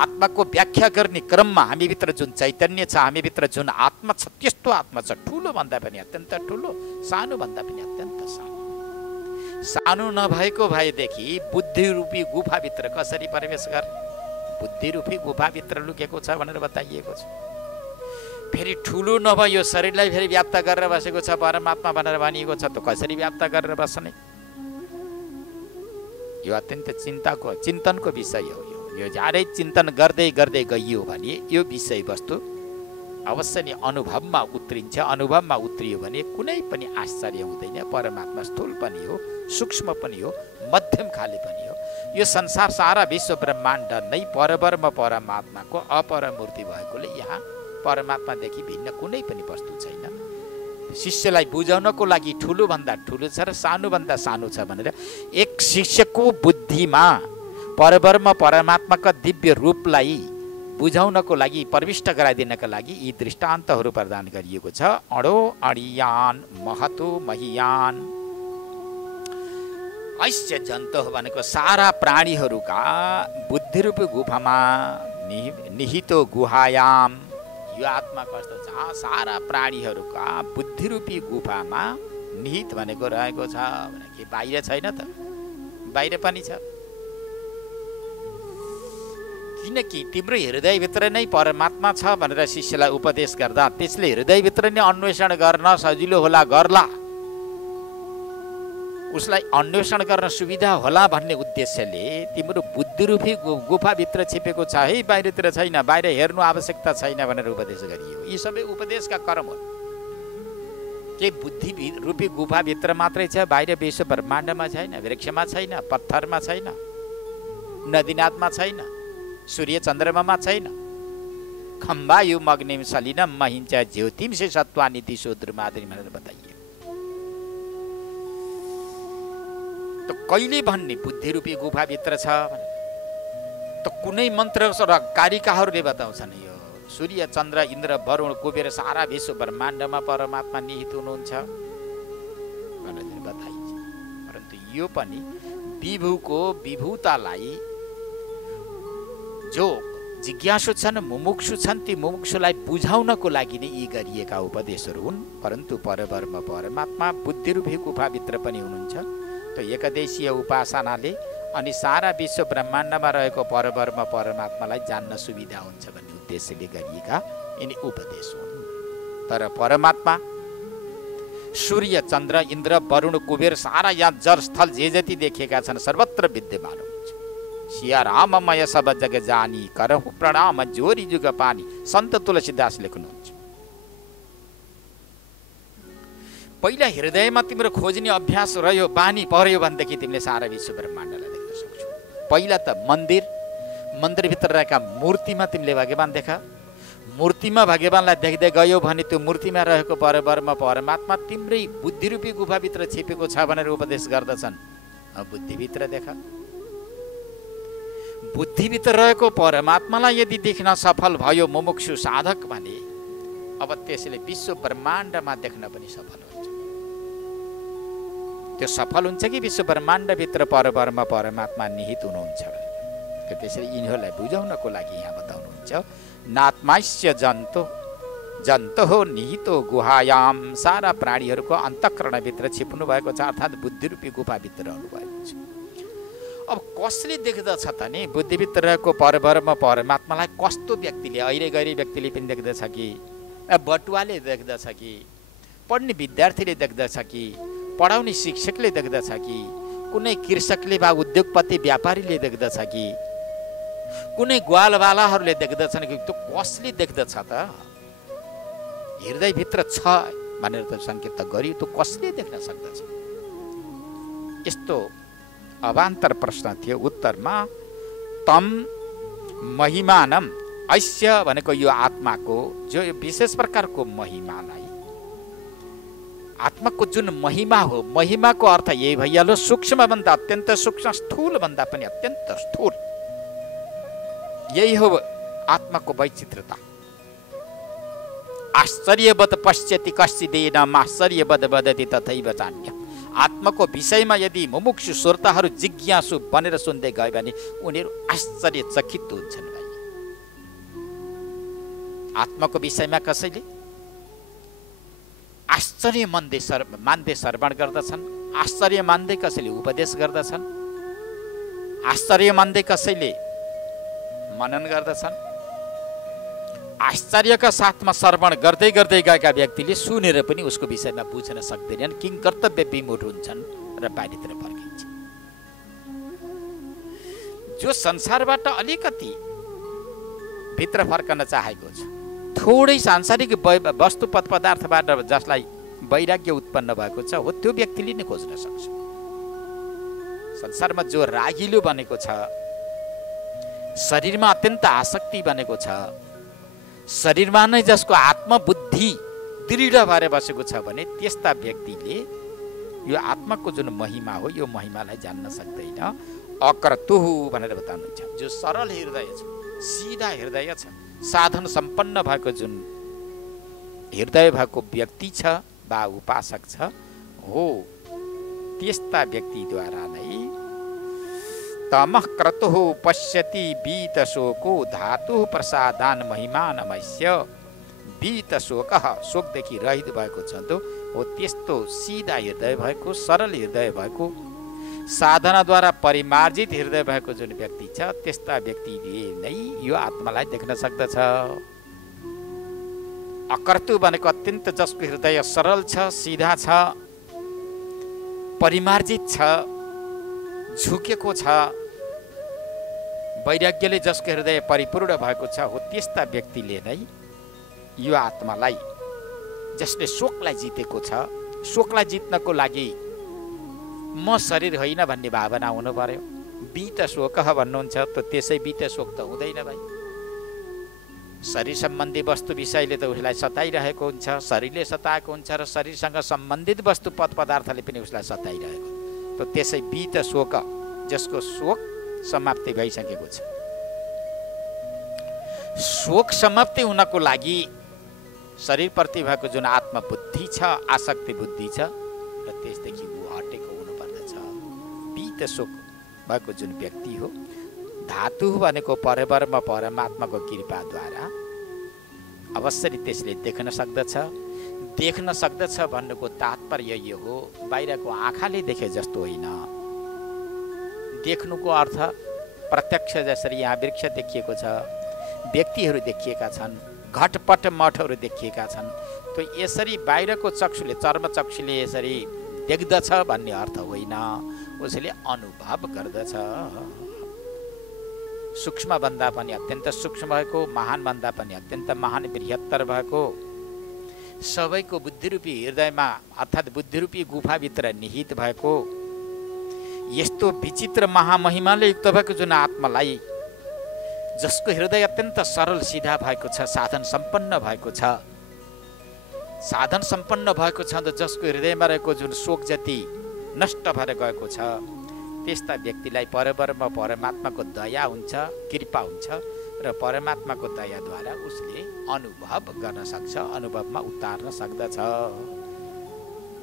आत्माको व्याख्या गर्ने क्रममा हामीभित्र जुन चैतन्य छ, हामीभित्र जुन आत्मा छ, त्यस्तो आत्मा छ, ठुलो भन्दा पनि अत्यन्त ठुलो, सानो भन्दा पनि अत्यन्त सानो। सानो नभएको भएदेखि बुद्धि रूपी गुफाभित्र कसरी प्रवेश गर्ने? बुद्धि रूपी गुफाभित्र लुकेको छ भनेर बताइएको छ। फेरि ठुलो नभयो, शरीरलाई फेरि व्याप्त गरेर बसेको छ परमात्मा भनेर भनिएको छ, त कसरी व्याप्त गरेर बस्ने? यो अत्यन्त चिन्तनको विषय हो। यो ज्यादै चिन्तन गर्दै गर्दै गइयो भने यो विषयवस्तु अवश्य नै अनुभवमा उत्रिन्छ। अनुभवमा उत्रियो भने कुनै पनि आश्चर्य हुँदैन। परमात्मा स्थूल पनि हो, सूक्ष्म पनि हो, मध्यम खाले पनि हो। यो संसार सारा विश्व ब्रह्माण्ड नै परब्रह्म परमात्माको अपर मूर्ति भएकोले यहाँ परमात्मादेखि भिन्न कुनै पनि वस्तु छैन। शिष्यलाई बुझाउनको लागि ठुलो भन्दा ठुलो छ र सानो भन्दा सानो छ भनेर एक शिष्यको बुद्धिमा परब्रह्म परमात्माका दिव्य रूपलाई बुझाउनको लागि, प्रविष्ट गराइदिनका लागि यी दृष्टान्तहरू प्रदान गरिएको छ। अणो अणियान महतो महियान। ऐस्य जन्तु भनेको सारा प्राणीहरूका बुद्धिरूपी गुफामा निहितो गुहायाम। यो आत्मा कस्तो छ? सारा प्राणीहरूका बुद्धिरूपी गुफामा निहित भनेको रहेको छ भने के बाहिर छैन त? बाहिर पनि छ। किनकि तिम्रो हृदयभित्र नै परमात्मा छ भनेर शिष्यलाई उपदेश गर्दा त्यसले हृदयभित्र नै अन्वेषण गर्न सजिलो होला, गर्ला, उसलाई अन्वेषण गर्न सुविधा होला भन्ने उद्देश्यले तिम्रो बुद्धिरूपी गुफाभित्र छिपेको छ है, बाहिरतिर छैन, बाहिर हेर्नु आवश्यकता छैन भनेर उपदेश गरियो। यी सबै उपदेशका कर्म हुन्। के बुद्धि रूपी गुफाभित्र मात्रै छ, बाहिर विश्व ब्रह्माण्डमा छैन, वृक्षमा छैन, पत्थरमा छैन, नदीनाथमा छैन, सूर्य चन्द्रमामा छैन। खम्बायुम अग्निम सलिनम महिंच ज्योतिम से सत्वानि दिशो द्रुमादि भनेर बताइयो। त कहिले भन्ने बुद्धि रूपी गुफाभित्र छ भने त कुनै मन्त्र र कारिकाहरूले बताउँछन् यो सूर्य चन्द्र इन्द्र वरुण कुबेर सारा विश्व ब्रह्माण्डमा परमात्मा निहित हुनुहुन्छ भनेर बताइन्छ। परन्तु यो पनि विभुको विभुतालाई जो जिज्ञासु छन्, मुमुक्षु छन्, ती मुमुक्षुलाई बुझाउनको लागि नै यी गरिएका उपदेशहरू हुन्। परन्तु परब्रह्म परमात्मा बुद्धिरूपी गुफाभित्र पनि हुनुहुन्छ। त्यो एकदेशीय उपासनाले अनि सारा विश्व ब्रह्माण्डमा रहेको परब्रह्म परमात्मालाई जान्न सुविधा हुन्छ भन्ने उद्देश्यले गरिएका यिनी उपदेश हुन्। तर परमात्मा सूर्य चन्द्र इन्द्र वरुण कुबेर सारा यहाँ जल स्थल जे जति देखेका छन् सर्वत्र विद्यमान हुनुहुन्छ। सिया राममय सब जग जानी करहु प्रणाम जोरी जुग पानी। सन्त तुलसीदास लेख्नुहुन्छ। पहिला हृदयमा तिम्रो खोज्ने अभ्यास रह्यो, बानी पर्यो भनेदेखि तिमीले सारा विश्व ब्रह्माण्डलाई देख्न सक्छौ। पहिला त मन्दिरभित्र रहेका मूर्तिमा तिमीले भगवान देखा। मूर्तिमा भगवानलाई देख्दै गयो भने त्यो मूर्तिमा रहेको परब्रह्म परमात्मा तिम्रै बुद्धिरूपी गुफाभित्र छिपेको छ भनेर उपदेश गर्दछन्। बुद्धिभित्र देखा। बुद्धिभित्र रहेको परमात्मालाई यदि देख्न सफल भयो मुमुक्षु साधक भने अब त्यसले विश्व ब्रह्माण्डमा देख्न पनि सफल हुन्छ। त्यो सफल हुन्छ कि विश्व ब्रह्माण्डभित्र परब्रह्म परमात्मा निहित हुनुहुन्छ। त्यसरी यिनीहरूलाई बुझाउनको लागि यहाँ बताउनुहुन्छ नात्मास्य जन्तु हो निहितो गुहायाम। सारा प्राणीहरूको अन्तःकरणभित्र छिप्नु भएको छ, अर्थात् बुद्धिरूपी गुफाभित्र रहनुभएको छ। अब कसले देख्दछ त नि बुद्धिभित्र रहेको परब्रह्म परमात्मालाई? कस्तो व्यक्तिले? अहिले गएर व्यक्तिले पनि देख्दछ कि, बटुवाले देख्दछ कि, पढ्ने विद्यार्थीले देख्दछ कि, पढाउने शिक्षकले देख्दछ कि, कुनै कृषकले वा उद्योगपति व्यापारीले देख्दछ कि, कुनै ग्वालवालाहरूले देख्दछन् कि? त्यो कसले देख्दछ त? हृदयभित्र छ भनेर त सङ्केत त गरियो, त्यो कसले देख्न सक्दछ? यस्तो अवान्तर प्रश्न थियो। उत्तरमा तम महिमानम ऐस्य भनेको यो आत्माको जो विशेष प्रकारको महिमालाई, आत्माको जुन महिमा हो, महिमाको अर्थ यही भइहाल्यो सूक्ष्म भन्दा अत्यन्त सूक्ष्म, स्थूल भन्दा पनि अत्यन्त स्थूल। यही हो आत्माको वैचित्रता। आश्चर्यवत् पश्यति कश्चिदेन आश्चर्यवत् वदति तथैव चान्य। आत्माको विषयमा यदि मुमुक्षु श्रोताहरू जिज्ञासु बनेर सुन्दै गए भने उनीहरू आश्चर्यचकित हुन्छन्। भाइ, आत्माको विषयमा कसैले आश्चर्य मान्दै श्रवण गर्दछन्, आश्चर्य मान्दै कसैले उपदेश गर्दछन्, आश्चर्य मान्दै कसैले मनन गर्दछन्। आश्चर्यका साथमा श्रवण गर्दै गर्दै गएका व्यक्तिले सुनेर पनि उसको विषयमा बुझ्न सक्दैनन्, किन कर्तव्य विमुख हुन्छन् र बाहिरतिर फर्किन्छ। जो संसारबाट अलिकति भित्र फर्कन चाहेको छ, थोरै सांसारिक वस्तु पदार्थबाट जसलाई वैराग्य उत्पन्न भएको छ, हो त्यो व्यक्तिले नै खोज्न सक्छ। संसारमा जो रागिलो बनेको छ, शरीरमा अत्यन्त आसक्ति बनेको छ, शरीरमा नै जसको आत्मबुद्धि दृढ भएर बसेको छ भने त्यस्ता व्यक्तिले यो आत्माको जुन महिमा हो यो महिमालाई जान्न सक्दैन। अकर्तुः भनेर बताउनुहुन्छ। जो सरल हृदय छ, सिधा हृदय छ, साधन सम्पन्न भएको जुन हृदय भएको व्यक्ति छ वा उपासक छ, हो त्यस्ता व्यक्तिद्वारा नै तमः क्रतुः पश्यति बीतशोको धातुः प्रसादान महिमानमस्य। बीतशोकः, शोकदेखि रहित भएको छ तो हो त्यस्तो सिधा हृदय भएको, सरल हृदय भएको, साधनाद्वारा परिमार्जित हृदय भएको जुन व्यक्ति छ त्यस्ता व्यक्तिले नै यो आत्मालाई देख्न सक्दछ। अकर्तु भनेको अत्यन्त जसको हृदय सरल छ, सिधा छ, परिमार्जित छ, झुकेको छ, वैराग्यले जसको हृदय परिपूर्ण भएको छ, हो त्यस्ता व्यक्तिले नै यो आत्मालाई, जसले शोकलाई जितेको छ, शोकलाई जित्नको लागि म शरीर होइन भन्ने भावना हुनु पर्यो। बीत शोकः भन्नुहुन्छ त त्यसै बीत शोक त हुँदैन भाइ। शरीर सम्बन्धी वस्तु विषयले त उसलाई सताइरहेको हुन्छ, शरीरले सताएको हुन्छ र शरीरसँग सम्बन्धित वस्तु पदार्थले पनि उसलाई सताइरहेको, त त्यसै बीत शोक, जसको शोक समाप्ति भइसकेको छ। शोक समाप्ति हुनको लागि शरीरप्रति भएको जुन आत्मबुद्धि छ, आसक्ति बुद्धि छ र त्यसदेखि ऊ हटेको हुनुपर्दछ। बीत शोक भएको जुन व्यक्ति हो, धातु भनेको परब्रह्म परमात्माको कृपाद्वारा अवश्य त्यसले देख्न सक्दछ। देख्न सक्दछ भन्नुको तात्पर्य यो हो, बाहिरको आँखाले देखे जस्तो होइन। देख्नुको अर्थ प्रत्यक्ष, जसरी यहाँ वृक्ष देखिएको छ, व्यक्तिहरू देखिएका छन्, घटपट मठहरू देखिएका छन्, तो यसरी बाहिरको चक्षुले, चर्म चक्षुले यसरी देख्दछ भन्ने अर्थ होइन, उसले अनुभव गर्दछ। सूक्ष्म भन्दा पनि अत्यन्त सूक्ष्म भएको, महान भन्दा पनि अत्यन्त महान बृहत्तर भएको, सबैको बुद्धिरूपी हृदयमा अर्थात् बुद्धिरूपी गुफाभित्र निहित भएको यस्तो विचित्र महामहिमाले युक्त भएको जुन आत्मालाई, जसको हृदय अत्यन्त सरल सिधा भएको छ, साधन सम्पन्न भएको छ, साधन सम्पन्न भएको छ, त जसको हृदयमा रहेको जुन शोक जति नष्ट भएर गएको छ, त्यस्ता व्यक्तिलाई परब्रह्म परमात्माको दया हुन्छ, कृपा हुन्छ र परमात्माको दयाद्वारा उसले अनुभव गर्न सक्छ, अनुभवमा उतार्न सक्दछ।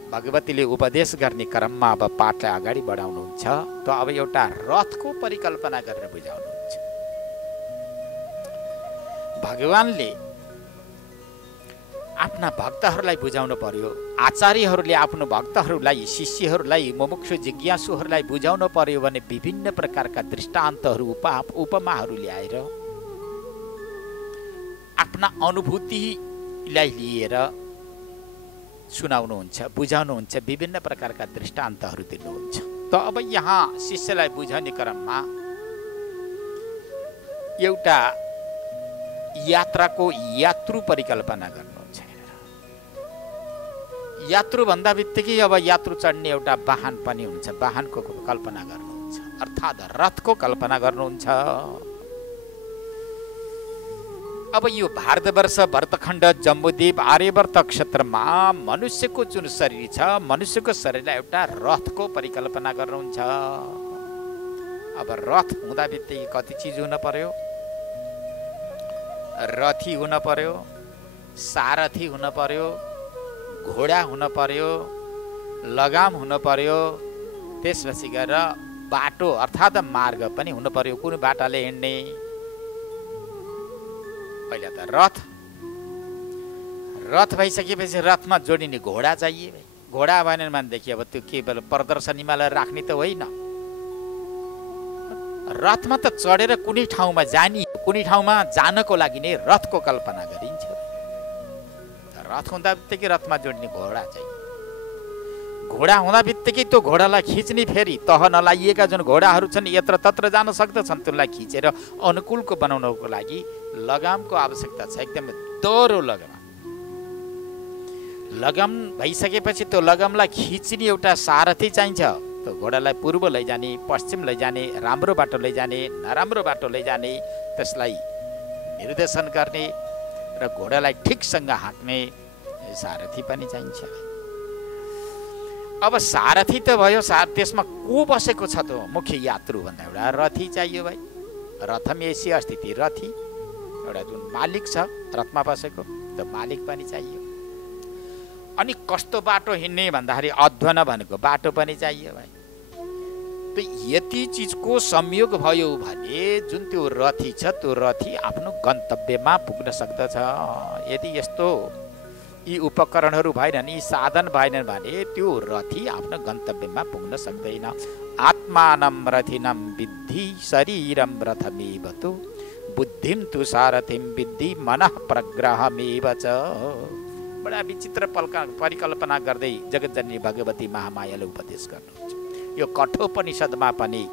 भगवतीले उपदेश गर्ने क्रममा अब पाठलाई अगाडि बढाउनुहुन्छ, त अब एउटा रथको परिकल्पना गरेर बुझाउनुहुन्छ। भगवानले आफ्ना भक्तहरूलाई बुझाउनु पर्यो, आचार्यहरूले आफ्नो भक्तहरूलाई, शिष्यहरूलाई, मुमुक्षु जिज्ञासुहरूलाई बुझाउनु पर्यो भने विभिन्न प्रकारका दृष्टान्तहरू, उपमाहरू ल्याएर आफ्ना अनुभूतिलाई लिएर सुनाउनुहुन्छ, बुझाउनुहुन्छ, विभिन्न प्रकारका दृष्टान्तहरू दिनुहुन्छ। त अब यहाँ शिष्यलाई बुझाउने क्रममा एउटा यात्राको यात्रु परिकल्पना गर्नुहुन्छ। यात्रु भन्दा बित्तिकै अब यात्रु चढ्ने एउटा वाहन पनि हुन्छ, वाहनको कल्पना गर्नुहुन्छ, अर्थात् रथको कल्पना गर्नुहुन्छ। अब यो भारतवर्ष, भरतखण्ड, जम्बूद्वीप, आर्यवर्त क्षेत्रमा मनुष्यको जुन शरीर छ, मनुष्यको शरीरलाई एउटा रथको परिकल्पना गर्नुहुन्छ। अब रथ हुँदा बित्तिकै कति चिज हुन पर्यो? रथी हुन पर्यो, सारथी हुन पर्यो, घोडा हुन पर्यो, लगाम हुन पर्यो, त्यसपछि गएर बाटो अर्थात् मार्ग पनि हुन पर्यो। कुन बाटाले हिँड्ने? पहिला त रथ भइसकेपछि रथमा जोडिने घोडा चाहिए। घोडा भएन भनेदेखि अब त्यो केवल प्रदर्शनीमा राख्ने त होइन। रथमा त चढेर कुनै ठाउँमा जाने, कुनै ठाउँमा जानको लागि नै रथको कल्पना गरिन्छ। रथ हुँदा बित्तिकै रथमा जोड्ने घोडा चाहिए। घोडा हुँदा बित्तिकै त्यो घोडालाई खिच्ने, फेरि तह नलागिएका जुन घोडाहरू छन् यत्र तत्र जान सक्दछन्, त्यसलाई खिचेर अनुकूलको बनाउनको लागि लगामको आवश्यकता छ। एकदमै दोहोरो लगाम भइसकेपछि त्यो लगामलाई खिच्ने एउटा सारथी चाहिन्छ। त्यो घोडालाई पूर्व लैजाने, पश्चिम लैजाने, राम्रो बाटो लैजाने, नराम्रो बाटो लैजाने, त्यसलाई निर्देशन गर्ने र घोडालाई ठिकसँग हाँक्ने सारथी पनि चाहिन्छ। अब सारथी त भयो, त्यसमा को बसेको छ त? मुख्य यात्रु भन्दा एउटा रथी चाहियो भाइ। रथमेसी अस्थिति रथी, एउटा जुन मालिक छ रथमा बसेको त्यो मालिक पनि चाहियो। अनि कस्तो बाटो हिँड्ने भन्दाखेरि अध्वन भनेको बाटो पनि चाहियो भाइ। त यति चिजको संयोग भयो भने जुन त्यो रथी छ त्यो रथी आफ्नो गन्तव्यमा पुग्न सक्दछ। यदि यस्तो यी उपकरणहरू भएनन्, यी साधन भएनन् भने त्यो रथी आफ्नो गन्तव्यमा पुग्न सक्दैन। आत्मानं रथिनं विद्धि शरीरं रथमेव तु बुद्धिं तु सारथिं विद्धि मनः प्रग्रहमेव च। बडा विचित्र परिकल्पना गर्दै जगतजननी भगवती महामायाले उपदेश गर्नुहुन्छ। यो कठोपनिषदमा पनि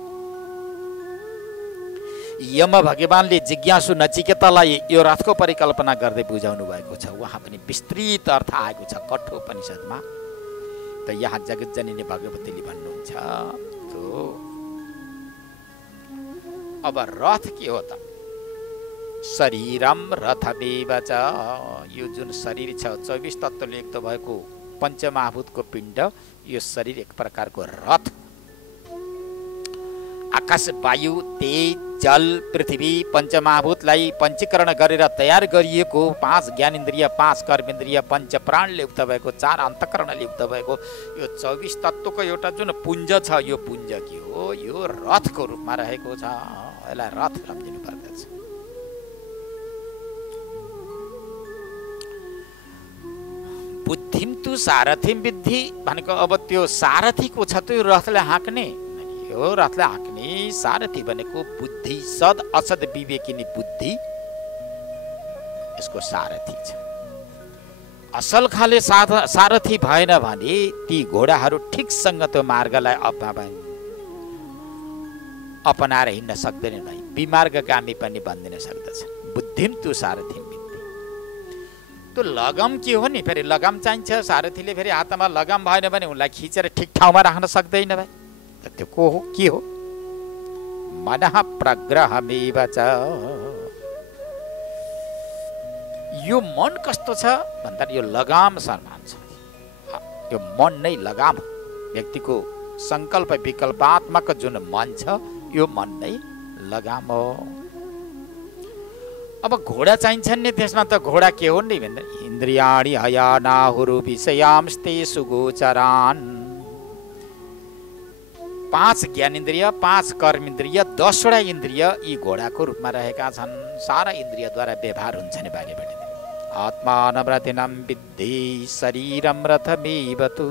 यम भगवानले जिज्ञासु नचिकेतालाई यो रथको परिकल्पना गर्दै बुझाउनु भएको छ। उहाँ पनि विस्तृत अर्थ आएको छ कठोपनिषदमा। त यहाँ जगतजननी भगवतीले भन्नुहुन्छ तो अब रथ के हो त? शरीरम रथमेव च। यो जुन शरीर छ 24 तत्त्वले युक्त भएको पञ्चमहाभूतको पिण्ड, यो शरीर एक प्रकारको रथ। आकाश, वायु, तेज, जल, पृथ्वी पञ्चमहाभूतलाई पञ्चीकरण गरेर तयार गरिएको 5 ज्ञानेन्द्रिय, 5 कर्मेन्द्रिय, 5 प्राणले युक्त भएको, 4 अन्तःकरणले युक्त भएको यो 24 तत्त्वको एउटा जुन पुञ्ज छ, यो पुञ्ज के हो? यो रथको रूपमा रहेको छ। यसलाई रथ सम्झिनु पर्दछ। बुद्धिम तु सारथिम विद्धि भनेको अब त्यो सारथीको छ त्यो रथलाई हाँक्ने। यो रथलाई हाँक्ने सारथी भनेको बुद्धि, सद असद विवेकिनी बुद्धि यसको सारथी छ। असल खाले सारथी भएन भने ती घोडाहरू ठिकसँग त्यो मार्गलाई अपनाएर हिँड्न सक्दैनन् भाइ। विमार्गगामी पनि बन्दिन सक्दछ। बुद्धिम तु सारथिम विद्धि। त्यो लगाम के हो नि? फेरि लगाम चाहिन्छ। सारथीले फेरि हातमा लगाम भएन भने उनलाई खिचेर ठिक ठाउँमा राख्न सक्दैन भाइ। त्यो को हो? के हो? मनः प्रग्रहमेव च। यो मन कस्तो छ भन्दा यो लगाम समान छ। यो मन नै लगाम हो। व्यक्तिको संकल्प विकल्पात्मक जुन मन छ यो मन नै लगाम हो। अब घोडा चाहिन्छन् नि, त्यसमा त घोडा के हो नि भन्दा इन्द्रियाणि हयानाहुरु विषयांस्ते सुगोचरान्। 5 ज्ञानेन्द्रिय, 5 कर्मेन्द्रिय, 10वटा इन्द्रिय यी घोडाको रूपमा रहेका छन्। सारा इन्द्रियद्वारा व्यवहार हुन्छ नेपालीबाट। आत्मानं रथिनं विद्धि शरीरं रथमेव तु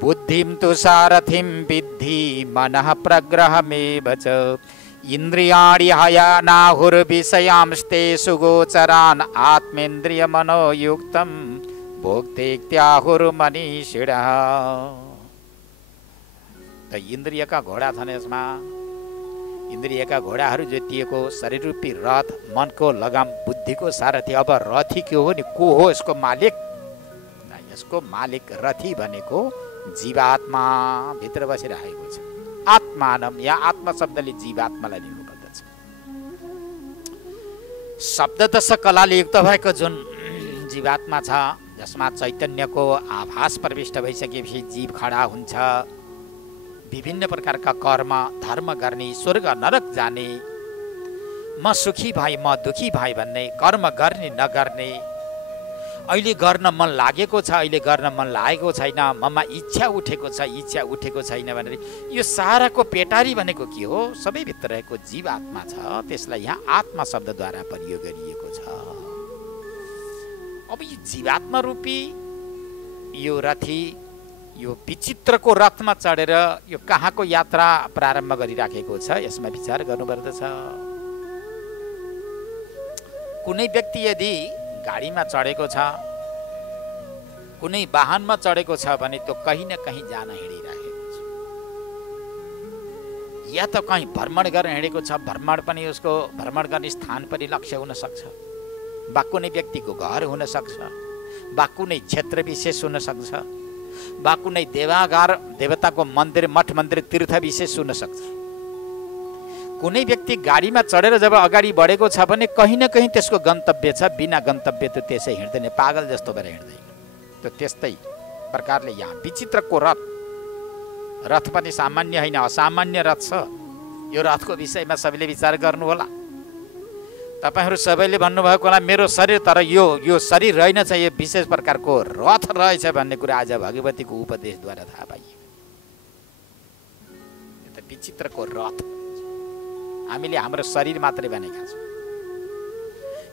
बुद्धिं तु सारथिं विद्धि मनः प्रग्रहमेव च। इन्द्रियाणि हयानाहुर्विषयांस्ते सुगोचरान् आत्मेन्द्रिय मनोयुक्तं भोक्तेत्याहुर्मनीषिणः। त इन्द्रियका घोडा छन् यसमा। इन्द्रियका घोडाहरू जोतिएको शरीर रूपी रथ, मनको लगाम, बुद्धिको सारथी। अब रथी के हो नि? को हो यसको मालिक? यसको मालिक रथी भनेको जीवात्मा भित्र बसिरहेको छ। आत्मानं, यहाँ आत्मा शब्दले जीवात्मालाई लिनुपर्दछ। शब्ददश कलाले युक्त भएको जुन जीवात्मा छ जसमा चैतन्यको आभास प्रविष्ट भइसकेपछि जीव खडा हुन्छ। विभिन्न प्रकारका कर्म धर्म गर्ने, स्वर्ग नरक जाने, म सुखी भए म दुखी भए भन्ने, कर्म गर्ने नगर्ने, अहिले गर्न मन लागेको छ, अहिले गर्न मन लागेको छैन, ममा इच्छा उठेको छ, इच्छा उठेको छैन भनेर यो साराको पेटारी भनेको के हो? सबैभित्र रहेको जीवात्मा छ, त्यसलाई यहाँ आत्मा शब्दद्वारा प्रयोग गरिएको छ। अब यो जीवात्मा रूपी यो रथी यो विचित्रको रथमा चढेर यो कहाँको यात्रा प्रारम्भ गरिराखेको छ, यसमा विचार गर्नुपर्दछ। कुनै व्यक्ति यदि गाडीमा चढेको छ, कुनै वाहनमा चढेको छ भने त्यो कहीँ न कहीँ जान हिँडिरहेको छ, या त कहीँ भ्रमण गर्न हिँडेको छ, भ्रमण पनि उसको भ्रमण गर्ने स्थान पनि लक्ष्य हुन सक्छ, वा कुनै व्यक्तिको घर हुन सक्छ, वा कुनै क्षेत्र विशेष हुन सक्छ, वा कुनै देवागार देवताको मन्दिर मठ मन्दिर तीर्थ विशेष हुन सक्छ। कुनै व्यक्ति गाडीमा चढेर जब अगाडि बढेको छ भने कहीँ न कहीँ त्यसको गन्तव्य छ, बिना गन्तव्य त त्यसै हिँड्दैन, पागल जस्तो भएर हिँड्दैन। त त्यस्तै प्रकारले यहाँ विचित्रको रथ पनि सामान्य होइन, असामान्य रथ छ। यो रथको विषयमा सबैले विचार गर्नु होला। तपाईहरू सबैले भन्नुभएको होला मेरो शरीर, तर यो शरीर रहेनछ, यो विशेष प्रकारको रथ रहेछ भन्ने कुरा आज भगवतीको उपदेशद्वारा थाहा पाइयो। यो त विचित्रको रथ। हामीले हाम्रो शरीर मात्रै भनेका छौँ।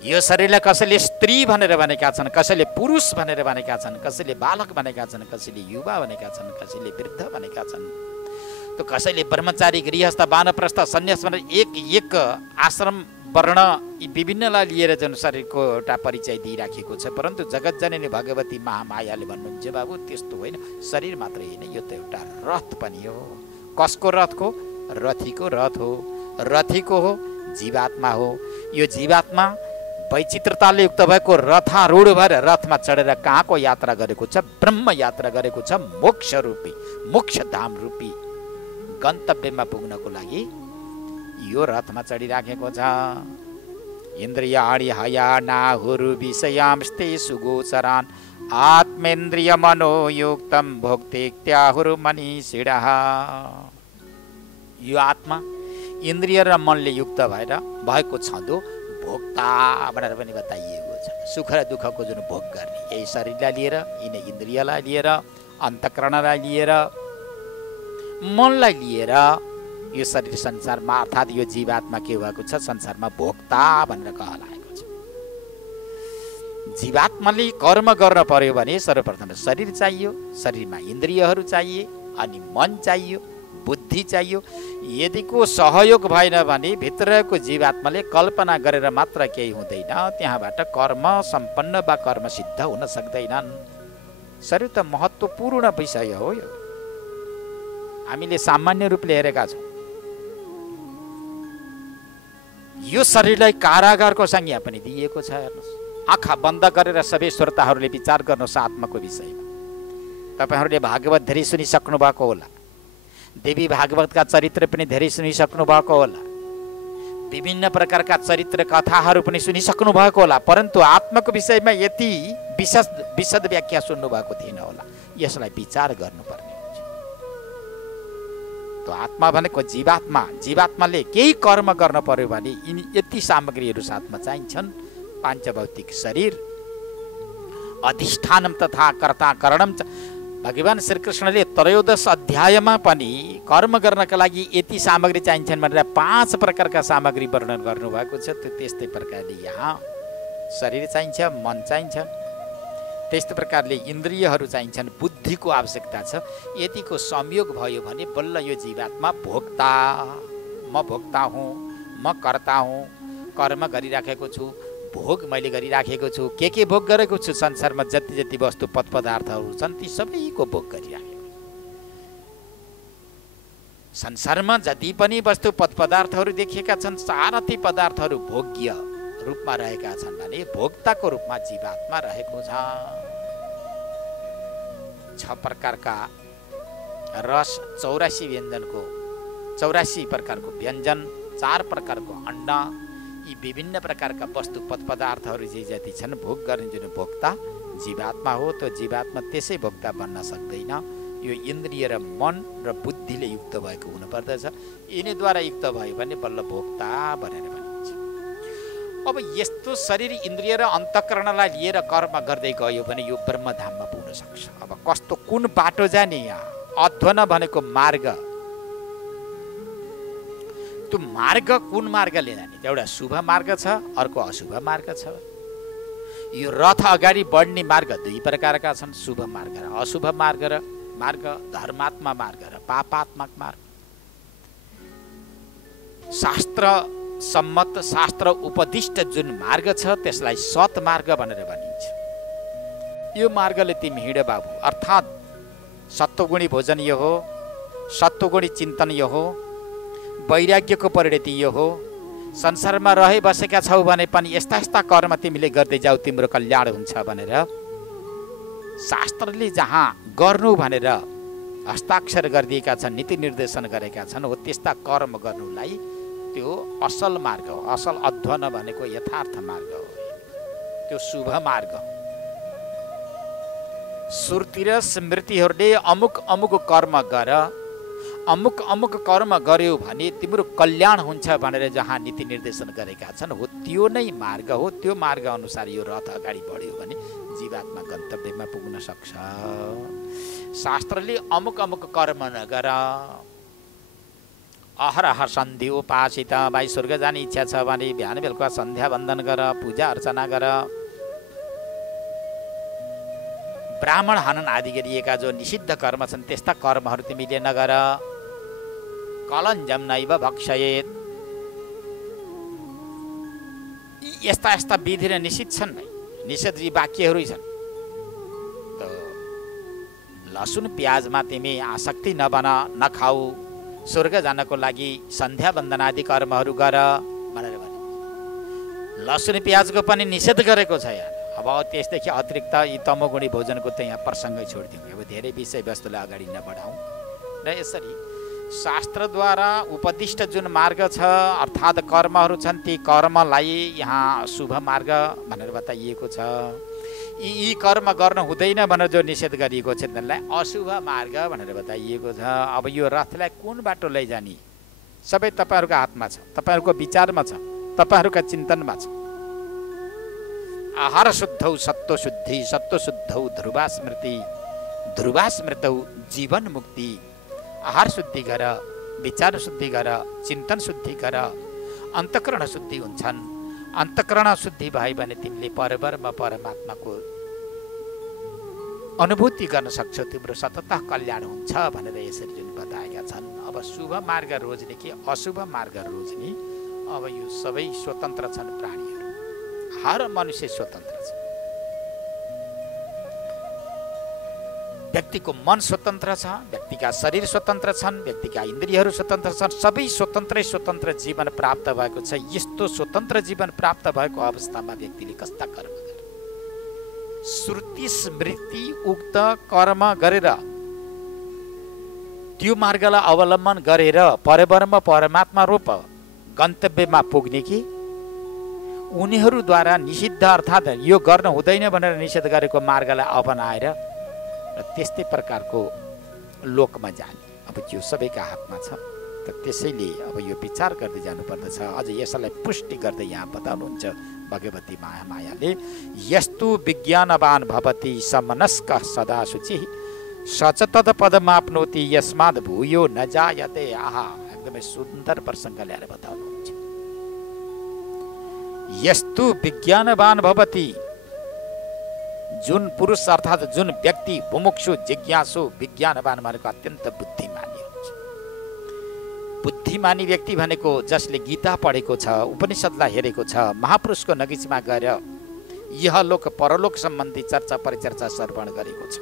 यो शरीरलाई कसैले स्त्री भनेर भनेका छन्, कसैले पुरुष भनेर भनेका छन्, कसैले बालक भनेका छन्, कसैले युवा भनेका छन्, कसैले वृद्ध भनेका छन्, त कसैले ब्रह्मचारी गृहस्थ वानप्रस्थ सन्यास भनेर एक आश्रम वर्ण यी विभिन्नलाई लिएर जुन शरीरको एउटा परिचय दिइराखेको छ। परन्तु जगत जननी भगवती महामायाले भन्नुहुन्छ बाबु त्यस्तो होइन, शरीर मात्रै होइन, यो त एउटा रथ पनि हो। कसको रथको? रथीको रथ हो, रथीको हो, जीवात्मा हो। यो जीवात्मा वैचित्रताले युक्त भएको रथारूढ भएर रथमा चढेर कहाँको यात्रा गरेको छ? ब्रह्म यात्रा गरेको छ, मोक्ष रूपी मोक्ष धाम रूपी गन्तव्यमा पुग्नको लागि यो रथमा चढिराखेको छ। इन्द्रियाणि हयानाहुरु विषयांस्ते सुगोचरान् आत्मेन्द्रिय मनोयुक्तं भोक्तेत्याहुरु मनीषिणः। यो आत्मा इन्द्रिय र मनले युक्त भएर भएको छँदो भोक्ता भनेर पनि बताइएको छ। सुख र दुःखको जुन भोग गर्ने यही शरीरलाई लिएर, यिनै इन्द्रियलाई लिएर, अन्तःकरणलाई लिएर, मनलाई लिएर यो शरीर संसारमा अर्थात् यो जीवात्मा के भएको छ? संसारमा भोक्ता भनेर कहलाएको छ। जीवात्माले कर्म गर्न पर्यो भने सर्वप्रथम शरीर चाहियो, शरीरमा इन्द्रियहरू चाहिए, अनि मन चाहियो, बुद्धि चाहियो। यदिको सहयोग भएन भने भित्रको जीवात्माले कल्पना गरेर मात्र केही हुँदैन, त्यहाँबाट कर्म सम्पन्न वा कर्म सिद्ध हुन सक्दैनन्। शरीर त महत्त्वपूर्ण विषय हो। यो हामीले सामान्य रूपले हेरेका छौँ। यो शरीरलाई कारागारको संज्ञा पनि दिएको छ। हेर्नुहोस्, आँखा बन्द गरेर सबै श्रोताहरूले विचार गर्नुहोस् आत्माको विषयमा। तपाईँहरूले भागवत धेरै सुनिसक्नु भएको होला, देवी भागवतका चरित्र पनि धेरै सुनिसक्नु भएको होला, विभिन्न प्रकारका चरित्र कथाहरू पनि सुनिसक्नु भएको होला, परन्तु आत्माको विषयमा यति विशद व्याख्या सुन्नु भएको थिएन होला। यसलाई विचार गर्नुपर्ने हुन्छ। त आत्मा भनेको जीवात्मा, जीवात्माले केही कर्म गर्न पर्यो भने यति सामग्रीहरू साथमा चाहिन्छन्। पाञ्चभौतिक शरीर, अधिष्ठानम तथा कर्ता करणम। भगवान श्रीकृष्णले त्रयोदश अध्यायमा पनि कर्म गर्नका लागि यति सामग्री चाहिन्छन् भनेर 5 प्रकारका सामग्री वर्णन गर्नुभएको छ। त्यस्तै प्रकारले यहाँ शरीर चाहिन्छ, मन चाहिन्छ, त्यस्तै प्रकारले इन्द्रियहरू चाहिन्छन्, बुद्धिको आवश्यकता छ। यतिको संयोग भयो भने बल्ल यो जीवात्मा भोक्ता, म भोक्ता हुँ, म कर्ता हुँ, कर्म गरिराखेको छु, भोग मैले गरिराखेको छु। के भोग गरेको छु? संसारमा जति जति वस्तु पद पदार्थहरू छन् ती सबैको भोग गरिराखेको छु। संसारमा जति पनि वस्तु पद पदार्थहरू देखिएका छन् सारा ती पदार्थहरू भोग्य रूपमा रहेका छन् भने भोक्ताको रूपमा जीवात्मा रहेको छ। 6 प्रकारका रस, 84 व्यञ्जनको 84 प्रकारको व्यञ्जन, 4 प्रकारको अन्न, यी विभिन्न प्रकारका वस्तु पद पदार्थहरू जे जति छन् भोग गर्ने जुन भोक्ता जीवात्मा हो। त्यो जीवात्मा त्यसै भोक्ता बन्न सक्दैन। यो इन्द्रिय र मन र बुद्धिले युक्त भएको हुनुपर्दछ। यिनीद्वारा युक्त भयो भने बल्ल भोक्ता भनेर भनिन्छ। अब यस्तो शरीर इन्द्रिय र अन्तःकरणलाई लिएर कर्म गर्दै गयो भने यो ब्रह्मधाममा पुग्न सक्छ। अब कस्तो कुन बाटो जाने? यहाँ अध्वन भनेको मार्ग, त्यो मार्ग कुन मार्गले जाने? एउटा शुभ मार्ग छ, अर्को अशुभ मार्ग छ। यो रथ अगाडि बढ्ने मार्ग दुई प्रकारका छन्, शुभ मार्ग र अशुभ मार्ग र मार्ग, धर्मात्मा मार्ग र पापात्मक मार्ग। शास्त्र सम्मत, शास्त्र उपदिष्ट जुन मार्ग छ त्यसलाई सत मार्ग भनेर भनिन्छ। यो मार्गले तिमी हिँड बाबु, अर्थात् सत्वगुणी भोजन यो हो, सत्वगुणी चिन्तन यो हो, वैराग्यको परिणति यो हो। संसारमा रहे बसेका छौ भने पनि यस्ता यस्ता कर्म तिमीले गर्दै जाऊ, तिम्रो कल्याण हुन्छ भनेर शास्त्रले जहाँ गर्नु भनेर हस्ताक्षर गरिदिएका छन्, नीति निर्देशन गरेका छन्, हो त्यस्ता कर्म गर्नुलाई त्यो असल मार्ग हो। असल अध्वन भनेको यथार्थ मार्ग हो, त्यो शुभ मार्ग। श्रुति र स्मृतिहरूले अमुक अमुक कर्म गर, अमुक अमुक कर्म गर्यो भने तिम्रो कल्याण हुन्छ भनेर जहाँ नीति निर्देशन गरेका छन्, हो त्यो नै मार्ग हो। त्यो मार्ग अनुसार यो रथ अगाडि बढ्यो भने जीवात्मा गन्तव्यमा पुग्न सक्छ। शास्त्रले अमुक अमुक कर्म नगर, अहरह सन्धि उपासित, भाइ स्वर्ग जाने इच्छा छ भने बिहान बेलुका सन्ध्या वन्दन गर, पूजा अर्चना गर। ब्राह्मण हनन आदि गरिएका जो निषिद्ध कर्म छन् त्यस्ता कर्महरू तिमीले नगर। कलञ्जम नैव भक्षयेत्, यस्ता यस्ता विधि र निषिद्ध छन् भाइ, निषेध वाक्यहरू छन्। लसुन प्याजमा तिमी आसक्ति नबन, नखाऊ, स्वर्ग जानको लागि सन्ध्या वन्दन आदि कर्महरू गर भनेर भने। लसुन प्याजको पनि निषेध गरेको छ यहाँ। अब त्यसदेखि अतिरिक्त यी तमोगुणी भोजनको त यहाँ प्रसङ्गै छोडिदिउँ, अब धेरै विषयवस्तुलाई अगाडि नबढाउँ। र यसरी शास्त्रद्वारा उपदिष्ट जुन मार्ग छ अर्थात् कर्महरू छन्, ती कर्मलाई यहाँ शुभ मार्ग भनेर बताइएको छ। यी कर्म गर्न हुँदैन भनेर जो निषेध गरिएको छ त्यसलाई अशुभ मार्ग भनेर बताइएको छ। अब यो रथलाई कुन बाटो लैजाने सबै तपाईँहरूको हातमा छ, तपाईँहरूको विचारमा छ, तपाईँहरूका चिन्तनमा छ। आहार शुद्धौ सत्व शुद्धि, सत्व शुद्धौ ध्रुवा स्मृति, ध्रुवा स्मृतौ जीवन मुक्ति। आहार शुद्धि गर, विचार शुद्धि गर, चिन्तन शुद्धि गर, अन्तःकरण शुद्धि हुन्छन्। अन्तःकरण शुद्धि भयो भने तिमीले परब्रह्म परमात्माको अनुभूति गर्न सक्छौ, तिम्रो सततः कल्याण हुन्छ भनेर यसरी जुन बताएका छन्। अब शुभ मार्ग रोज्ने कि अशुभ मार्ग रोज्ने, अब यो सबै स्वतन्त्र छन् प्राणीहरू, हर मनुष्य स्वतन्त्र छ। व्यक्तिको मन स्वतन्त्र छ, व्यक्तिका शरीर स्वतन्त्र छन्, व्यक्तिका इन्द्रियहरू स्वतन्त्र छन्, सबै स्वतन्त्रै स्वतन्त्र जीवन प्राप्त भएको छ। यस्तो स्वतन्त्र जीवन प्राप्त भएको अवस्थामा व्यक्तिले कस्ता कर्म गरे? श्रुति स्मृति उक्त कर्म गरेर त्यो मार्गलाई अवलम्बन गरेर परब्रह्म परमात्मा रूप गन्तव्यमा पुग्ने कि उनीहरूद्वारा निषिद्ध अर्थात् यो गर्न हुँदैन भनेर निषेध गरेको मार्गलाई अपनाएर र त्यस्तै प्रकारको लोकमा जाने। अब त्यो सबैका हातमा छ। त त्यसैले अब यो विचार गर्दै जानुपर्दछ। अझ यसलाई पुष्टि गर्दै यहाँ बताउनुहुन्छ भगवती महामायाले, यस्तु विज्ञानवान भवति समनस्क सदा शुचि, सचतद पदमाप्नोति यस्माद् भूयो न जायते। आहा, एकदमै सुन्दर प्रसङ्ग ल्याएर बताउनुहुन्छ। यस्तु विज्ञानवान भवति, जुन पुरुष अर्थात् जुन व्यक्ति मुमुक्षु जिज्ञासु विज्ञानवान भनेको अत्यन्त बुद्धिमानी हुन्छ। बुद्धिमानी व्यक्ति भनेको जसले गीता पढेको छ, उपनिषद्लाई हेरेको छ, महापुरुषको नजिकमा गएर इहलोक परलोक सम्बन्धी चर्चा परिचर्चा श्रवण गरेको छ,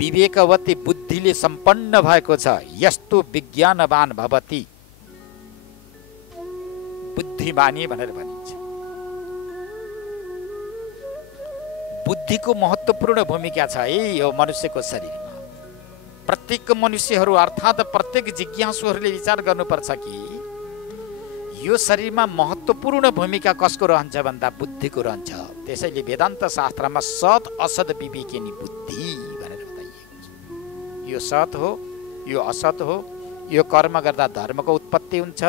विवेकवती बुद्धिले सम्पन्न भएको छ। यस्तो विज्ञानवान भवति, बुद्धिमानी भनेर भनिन्छ। बुद्धिको महत्त्वपूर्ण भूमिका छ है यो मनुष्यको शरीरमा। प्रत्येक मनुष्यहरू अर्थात् प्रत्येक जिज्ञासुहरूले विचार गर्नुपर्छ कि यो शरीरमा महत्त्वपूर्ण भूमिका कसको रहन्छ भन्दा बुद्धिको रहन्छ। त्यसैले वेदान्त शास्त्रमा सत असत विवेकिनी बुद्धि भनेर बताइएको छ। यो सत हो, यो असत हो, यो कर्म गर्दा धर्मको उत्पत्ति हुन्छ,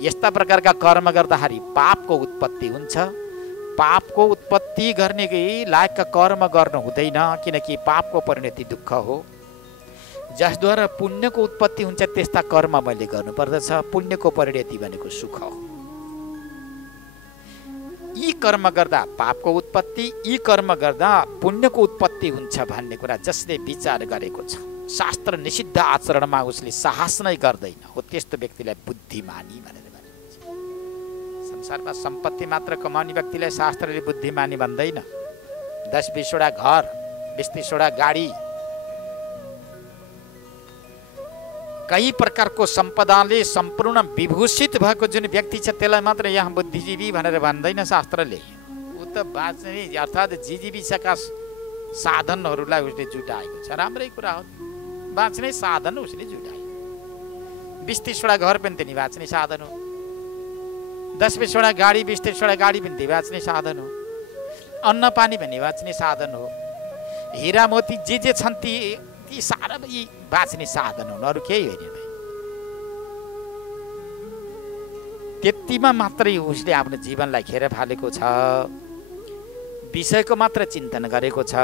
यस्ता प्रकारका कर्म गर्दाखेरि पापको उत्पत्ति हुन्छ। पापको उत्पत्ति गर्ने लायकका कर्म गर्नु हुँदैन, किनकि पापको परिणति दुःख हो। जसद्वारा पुण्यको उत्पत्ति हुन्छ त्यस्ता कर्म मैले गर्नुपर्दछ। पुण्यको परिणति भनेको सुख हो। यी कर्म गर्दा पापको उत्पत्ति, यी कर्म गर्दा पुण्यको उत्पत्ति हुन्छ भन्ने कुरा जसले विचार गरेको छ, शास्त्र निषिद्ध आचरणमा उसले साहस नै गर्दैन, हो त्यस्तो व्यक्तिलाई बुद्धिमानी भनेर भनिन्छ। संसारमा सम्पत्ति मात्र कमाउने व्यक्तिलाई शास्त्रले बुद्धिमानी भन्दैन। 10-20 वटा घर, 20-30 वटा गाडी, कई प्रकारको सम्पदाले सम्पूर्ण विभूषित भएको जुन व्यक्ति छ त्यसलाई मात्र यहाँ बुद्धिजीवी भनेर भन्दैन शास्त्रले। ऊ त बाँच्ने अर्थात् जीविकाका साधनहरूलाई उसले जुटाएको छ। राम्रै कुरा हो, बाँच्ने साधन उसले जुटायो। 20-30 वटा घर पनि त्यही बाँच्ने साधन हो। 10-20 वटा गाडी, 20-30 वटा गाडी पनि त्यही बाँच्ने साधन हो। अन्न पानी पनि बाँच्ने साधन हो। हिरा मोती जे छन् ती सारा यी बाँच्ने साधन हुन्, अरू केही होइन भाइ। त्यतिमा मात्रै उसले आफ्नो जीवनलाई खेर फालेको छ, विषयको मात्र चिन्तन गरेको छ।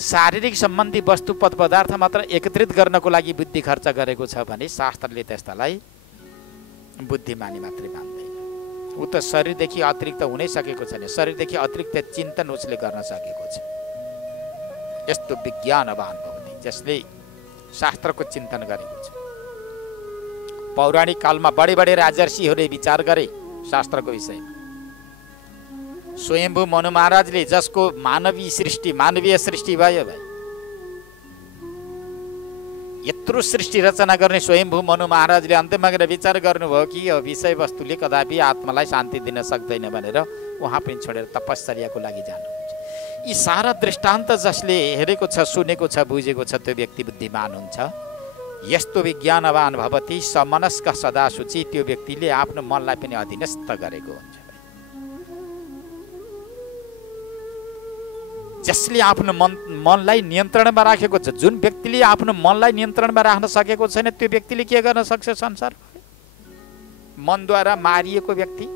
शारीरिक सम्बन्धी वस्तु पद पदार्थ मात्र एकत्रित गर्नको लागि बुद्धि खर्च गरेको छ भने शास्त्रले त्यस्तालाई बुद्धिमानी मात्रै मान्दैन। ऊ त शरीरदेखि अतिरिक्त हुनै सकेको छैन, शरीरदेखि अतिरिक्त चिन्तन उसले गर्न सकेको छ। यस्तो विज्ञानवान भवति जसले शास्त्रको चिन्तन गरेको छ। पौराणिक कालमा बडे बडे राजर्षिहरूले विचार गरे शास्त्रको विषयमा। स्वयम्भू मनु महाराजले जसको मानवीय सृष्टि भयो भाइ, यत्रो सृष्टि रचना गर्ने स्वयम्भू मनु महाराजले अन्त्यमा गएर विचार गर्नुभयो कि यो विषयवस्तुले कदापि आत्मालाई शान्ति दिन सक्दैन भनेर उहाँ पनि छोडेर तपश्चर्याको लागि जानुहुन्छ। यी सारा दृष्टान्त जसले हेरेको छ, सुनेको छ, बुझेको छ त्यो व्यक्ति बुद्धिमान हुन्छ। यस्तो विज्ञानवान भवति समनस्क सदा शुचि, त्यो व्यक्तिले आफ्नो मनलाई पनि अधीनस्थ गरेको हुन्छ। जसले आफ्नो मनलाई नियन्त्रणमा राखेको छ, जुन व्यक्तिले आफ्नो मनलाई नियन्त्रणमा राख्न सकेको छैन त्यो व्यक्तिले के गर्न सक्छ संसार? मनद्वारा मारिएको व्यक्ति।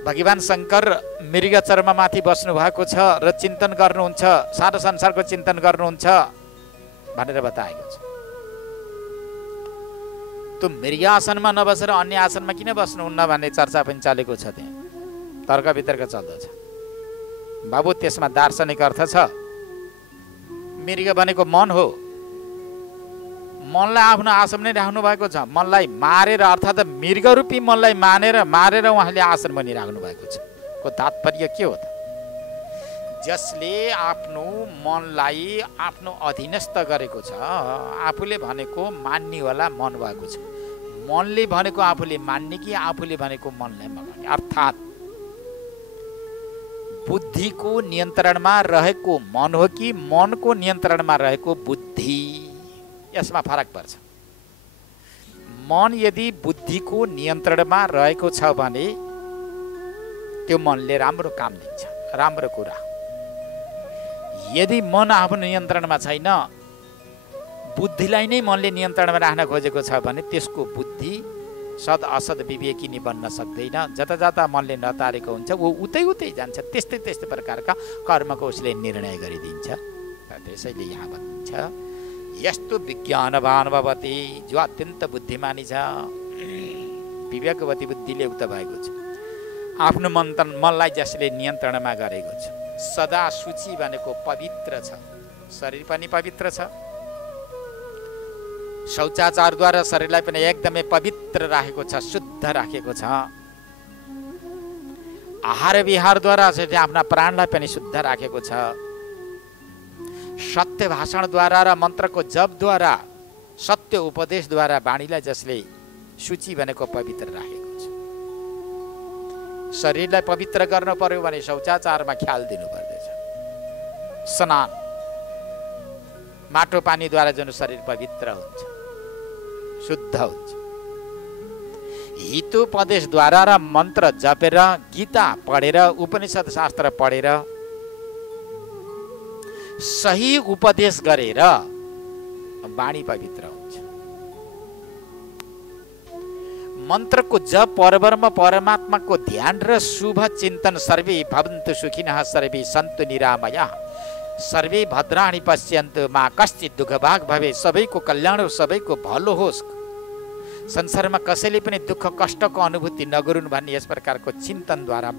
भगवान शङ्कर मृग चर्ममाथि बस्नु भएको छ र चिन्तन गर्नुहुन्छ, सारा संसारको चिन्तन गर्नुहुन्छ भनेर बताएको छ। त्यो मृग आसनमा नबसेर अन्य आसनमा किन बस्नुहुन्न भन्ने चर्चा पनि चलेको छ। त्यहाँ तर्क वितर्क चल्दछ। बाबु त्यसमा दार्शनिक अर्थ छ। मृग भनेको मन हो, मनलाई आफ्नो आसन नै राख्नु भएको छ। मनलाई मारेर अर्थात् मृगरूपी मनलाई मारेर उहाँले आसन बनिराख्नु भएको छ। को तात्पर्य के हो त? जसले आफ्नो मनलाई आफ्नो अधीनस्थ गरेको छ, आफूले भनेको मान्नेवाला मन भएको छ। मनले भनेको आफूले मान्ने कि आफूले भनेको मनलाई मगाउने? अर्थात् बुद्धिको नियन्त्रणमा रहेको मन हो कि मनको नियन्त्रणमा रहेको बुद्धि? यसमा फरक पर्छ। मन यदि बुद्धिको नियन्त्रणमा रहेको छ भने त्यो मनले राम्रो काम दिन्छ, राम्रो कुरा। यदि मन आफ्नो नियन्त्रणमा छैन, बुद्धिलाई नै मनले नियन्त्रणमा राख्न खोजेको छ भने त्यसको बुद्धि सद असद विवेकिनी बन्न सक्दैन। जता जता मनले नतारेको हुन्छ ऊ उतै जान्छ। त्यस्तै प्रकारका कर्मको उसले निर्णय गरिदिन्छ। त्यसैले यहाँ भनिन्छ यस्तो विज्ञानवान भवति, जो अत्यन्त बुद्धिमानी छ, विवेकवती बुद्धिले उक्त भएको छ। आफ्नो मनलाई जसले नियन्त्रणमा गरेको छ। सदा शुचि भनेको पवित्र छ, शरीर पनि पवित्र छ। शौचाचारद्वारा शरीरलाई पनि एकदमै पवित्र राखेको छ, शुद्ध राखेको छ। आहार विहारद्वारा आफ्ना प्राणलाई पनि शुद्ध राखेको छ। सत्य भाषणद्वारा र मन्त्रको जपद्वारा, सत्य उपदेशद्वारा वाणीलाई जसले शुचि भनेको पवित्र राखेको छ। शरीरलाई पवित्र गर्न पर्यो भने शौचाचारमा ख्याल दिनु पर्दछ। स्नान, माटो पानीद्वारा जुन शरीर पवित्र हुन्छ, शुद्ध हुन्छ। हितोपदेशद्वारा र मन्त्र जपेर, गीता पढेर, उपनिषद शास्त्र पढेर, सही उपदेश गरेर वाणी पवित्र हुन्छ। मन्त्रको जप, परब्रह्म परमात्माको ध्यान र शुभ चिन्तन, सर्वे भवन्तु सुखिनः सर्वे सन्तु निरामयाः सर्वे भद्राणि पश्यन्तु मा कश्चित् दुःखभाग् भवेत्, सबैको कल्याण होस्, सबैको भलो होस्, संसारमा कसैले पनि दुःख कष्टको अनुभूति नगरून् भन्ने यस प्रकारको चिन्तनद्वारा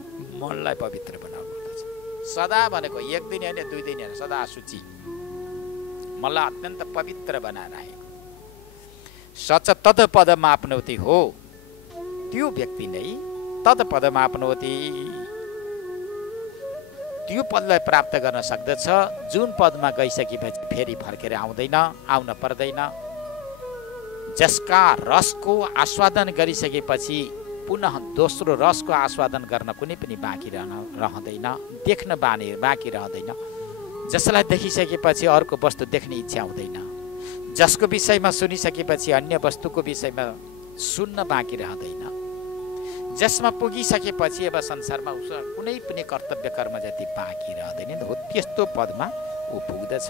मनलाई पवित्र बनाउनुपर्दछ। सदा भनेको एक दिन होइन, 2 दिन होइन, सदा शुचि मनलाई अत्यन्त पवित्र बनाइरहेको। सच तद पदमाप्नोति हो, त्यो व्यक्ति नै तद पदमाप्नोति, त्यो पदलाई प्राप्त गर्न सक्दछ जुन पदमा गइसकेपछि फेरि फर्केर आउन पर्दैन, जसका रसको आस्वादन गरिसकेपछि पुनः दोस्रो रसको आस्वादन गर्न कुनै पनि बाँकी रहँदैन, देख्न बाँकी रहँदैन, जसलाई देखिसकेपछि अर्को वस्तु देख्ने इच्छा हुँदैन, जसको विषयमा सुनिसकेपछि अन्य वस्तुको विषयमा सुन्न बाँकी रहँदैन, जसमा पुगिसकेपछि अब संसारमा कुनै पनि कर्तव्य कर्म जति बाँकी रहँदैन, हो त्यस्तो पदमा ऊ पुग्दछ।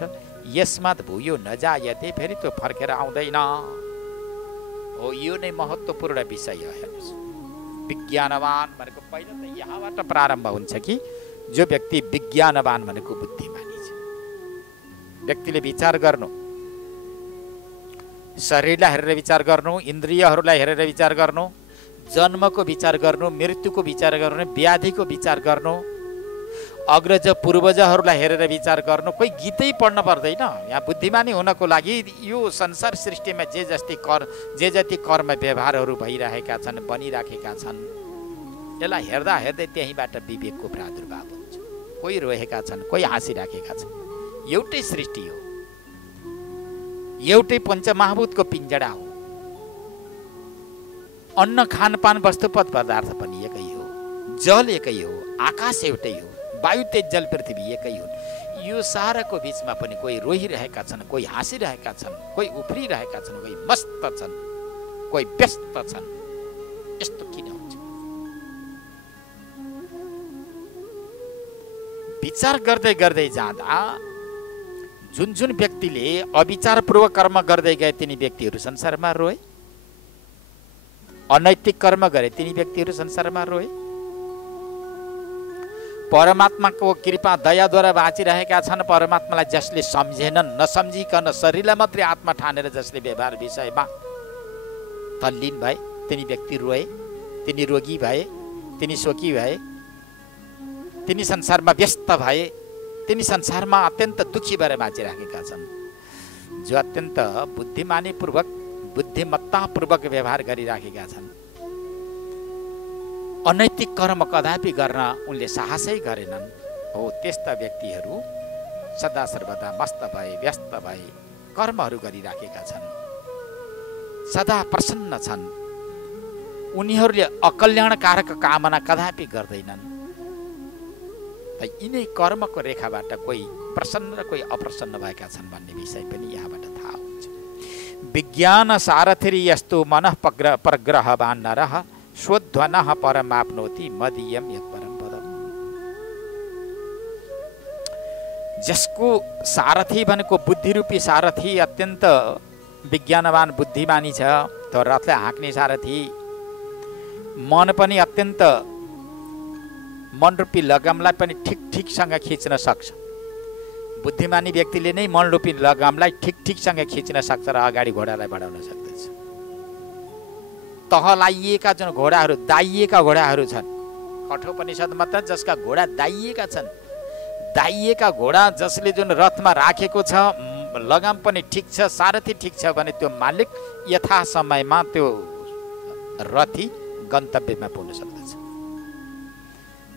यसमात भूयो नजायते, फेरि त्यो फर्केर आउँदैन हो। यो नै महत्त्वपूर्ण विषय हो। हेर्नुहोस्, विज्ञानवान भनेको पहिला त यहाँबाट प्रारम्भ हुन्छ कि जो व्यक्ति विज्ञानवान भनेको बुद्धिमानी छ। व्यक्तिले विचार गर्नु, शरीरलाई हेरेर विचार गर्नु, इन्द्रियहरूलाई हेरेर विचार गर्नु, जन्मको विचार गर्नु, मृत्युको विचार गर्नु, व्याधिको विचार गर्नु, अग्रज पूर्वजहरूलाई हेरेर विचार गर्नु। कोही गीतै पढ्न पर्दैन। यहाँ बुद्धिमानी हुनको लागि यो संसार सृष्टिमा जे जति कर्म व्यवहारहरू भइरहेका छन्, बनिराखेका छन्, यसलाई हेर्दा हेर्दै त्यहीँबाट विवेकको प्रादुर्भाव हुन्छ। कोही रोएका छन्, कोही हाँसिराखेका छन्। एउटै सृष्टि हो, एउटै पञ्चमहाभूतको पिञ्जडा हो। अन्न खानपान वस्तुपद पदार्थ पनि एकै हो, जल एकै हो, आकाश एउटै हो, वायु तेज जल पृथ्वी एकै हुन्। यो साराको बिचमा पनि कोही रोइरहेका छन्, कोही हाँसिरहेका छन्, कोही उफ्रिरहेका छन्, कोही मस्त छन्, कोही व्यस्त छन्। यस्तो किन हुन्छ? विचार गर्दै गर्दै जाँदा जुन जुन व्यक्तिले अविचारपूर्वक कर्म गर्दै गए तिनी व्यक्तिहरू संसारमा रोए, अनैतिक कर्म गरे तिनी व्यक्तिहरू संसारमा रोए। परमात्माको कृपा दयाद्वारा बाँचिरहेका छन्, परमात्मालाई जसले सम्झेनन्, नसम्झिकन शरीरलाई मात्रै आत्मा ठानेर जसले व्यवहार विषयमा तल्लीन भए तिनी व्यक्ति रोए, तिनी रोगी भए, तिनी शोकी भए, तिनी संसारमा व्यस्त भए, तिनी संसारमा अत्यन्त दुखी भएर बाँचिराखेका छन्। जो अत्यन्त बुद्धिमानीपूर्वक बुद्धिमत्तापूर्वक व्यवहार गरिराखेका छन्, अनैतिक कर्म कदापि गर्न उनले साहसै गरेनन्, हो त्यस्ता व्यक्तिहरू सदा सर्वदा मस्त भए, व्यस्त भए, कर्महरू गरिराखेका छन्, सदा प्रसन्न छन्। उनीहरूले अकल्याणकारक कामना कदापि गर्दैनन्। त यिनै कर्मको रेखाबाट कोही प्रसन्न र कोही अप्रसन्न भएका छन् भन्ने विषय पनि यहाँबाट थाहा हुन्छ। विज्ञान सारथिरी यस्तो मनः परग्रहवान नरः स्वध्वनः परमाप्नोति मदीयम यत्परम पदम। जसको सारथी भनेको बुद्धिरूपी सारथी अत्यन्त विज्ञानवान बुद्धिमानी छ, त्यो रथलाई हाँक्ने सारथी, मन पनि अत्यन्त मनरूपी लगामलाई पनि ठिकसँग खिच्न सक्छ। बुद्धिमानी व्यक्तिले नै मनरूपी लगामलाई ठिकसँग खिच्न सक्छ र अगाडि घोडालाई बढाउन सक्दछ। तहलाइएका जुन घोडाहरू, दाइएका घोडाहरू छन्, कठोपनिषदमा त जसका घोडा दाइएका छन्, दाइएका घोडा जसले जुन रथमा राखेको छ, लगाम पनि ठिक छ, सारथी ठिक छ भने त्यो मालिक यथा समयमा त्यो रथी गन्तव्यमा पुग्न सक्दछ।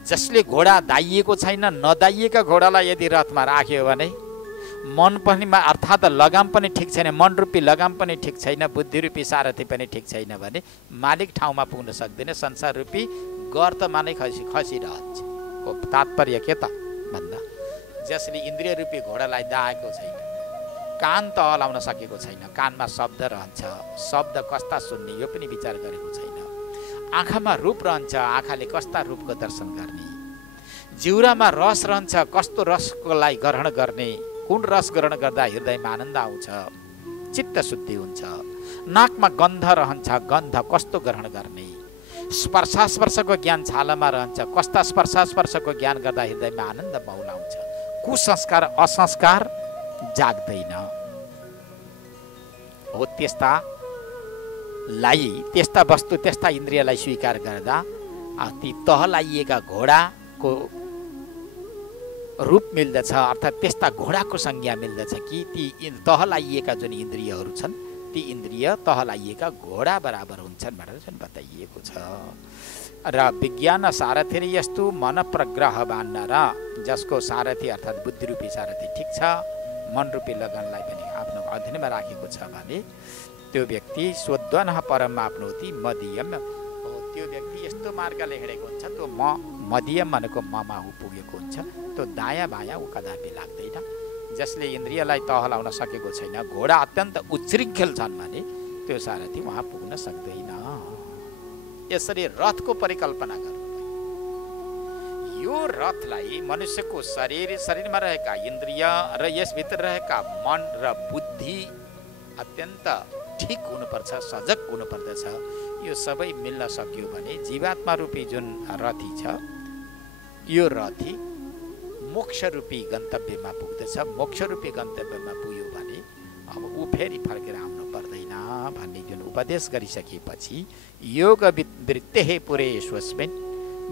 जसले घोडा दाइएको छैन, नदाइएका घोडालाई यदि रथमा राख्यो भने मन पनि अर्थात् लगाम पनि ठिक छैन, मनरूपी लगाम पनि ठिक छैन, बुद्धिरूपी सारथी पनि ठिक छैन भने मालिक ठाउँमा पुग्न सक्दैन, संसाररूपी गर्तमा नै खसिरहन्छ। हो तात्पर्य के त भन्दा जसले इन्द्रियरूपी घोडालाई दाएको छैन, कान त हलाउन सकेको छैन, कानमा शब्द रहन्छ, शब्द कस्ता सुन्ने यो पनि विचार गरेको छैन, आँखामा रूप रहन्छ, आँखाले कस्ता रूपको दर्शन गर्ने, जिउरामा रस रहन्छ, कस्तो रसकोलाई ग्रहण गर्ने, कुन रस ग्रहण गर्दा हृदयमा आनन्द आउँछ, चित्त शुद्धि हुन्छ, नाकमा गन्ध रहन्छ, गन्ध कस्तो ग्रहण गर्ने, स्पर्शको ज्ञान छालामा रहन्छ, कस्ता स्पर्शको ज्ञान गर्दा हृदयमा आनन्द मौलाउँछ, कुसंस्कार असंस्कार जाग्दैन हो। त्यस्ता वस्तु त्यस्ता इन्द्रियलाई स्वीकार गर्दा ती तहलाइएका घोडाको रूप मिल्दछ, अर्थात् त्यस्ता घोडाको संज्ञा मिल्दछ कि ती तहलाइएका जुन इन्द्रियहरू छन् ती इन्द्रिय तहलाइएका घोडा बराबर हुन्छन् भनेर जुन बताइएको छ। र विज्ञान सारथी यस्तो मन प्रग्रह बान्न र जसको सारथी अर्थात् बुद्धिरूपी सारथी ठिक छ, मनरूपी लगनलाई पनि आफ्नो अधीनमा राखेको छ भने त्यो व्यक्ति स्वद्वन परम आफ्नोति मध्यम हो। त्यो व्यक्ति यस्तो मार्गले हिँडेको हुन्छ, त्यो मध्यम भनेको ममा पुगेको हुन्छ, त्यो दायाँ बायाँ ऊ कदापि लाग्दैन। जसले इन्द्रियलाई तहलाउन सकेको छैन, घोडा अत्यन्त उच्छृङ्खल छन् भने त्यो सारथी उहाँ पुग्न सक्दैन। यसरी रथको परिकल्पना गर्नु, यो रथलाई मनुष्यको शरीरमा रहेका इन्द्रिय र यसभित्र रहेका मन र बुद्धि अत्यन्त ठिक हुनुपर्छ, सजग हुनुपर्दछ। यो सबै मिल्न सक्यो भने जीवात्मा रूपी जुन रथी छ यो रथी मोक्षरूपी गन्तव्यमा पुग्दछ। मोक्षरूपी गन्तव्यमा पुग्यो भने अब ऊ फेरि फर्केर आउनु पर्दैन भन्ने जुन उपदेश गरिसकेपछि योग वृत्तेः पुरेष्वस्मिन्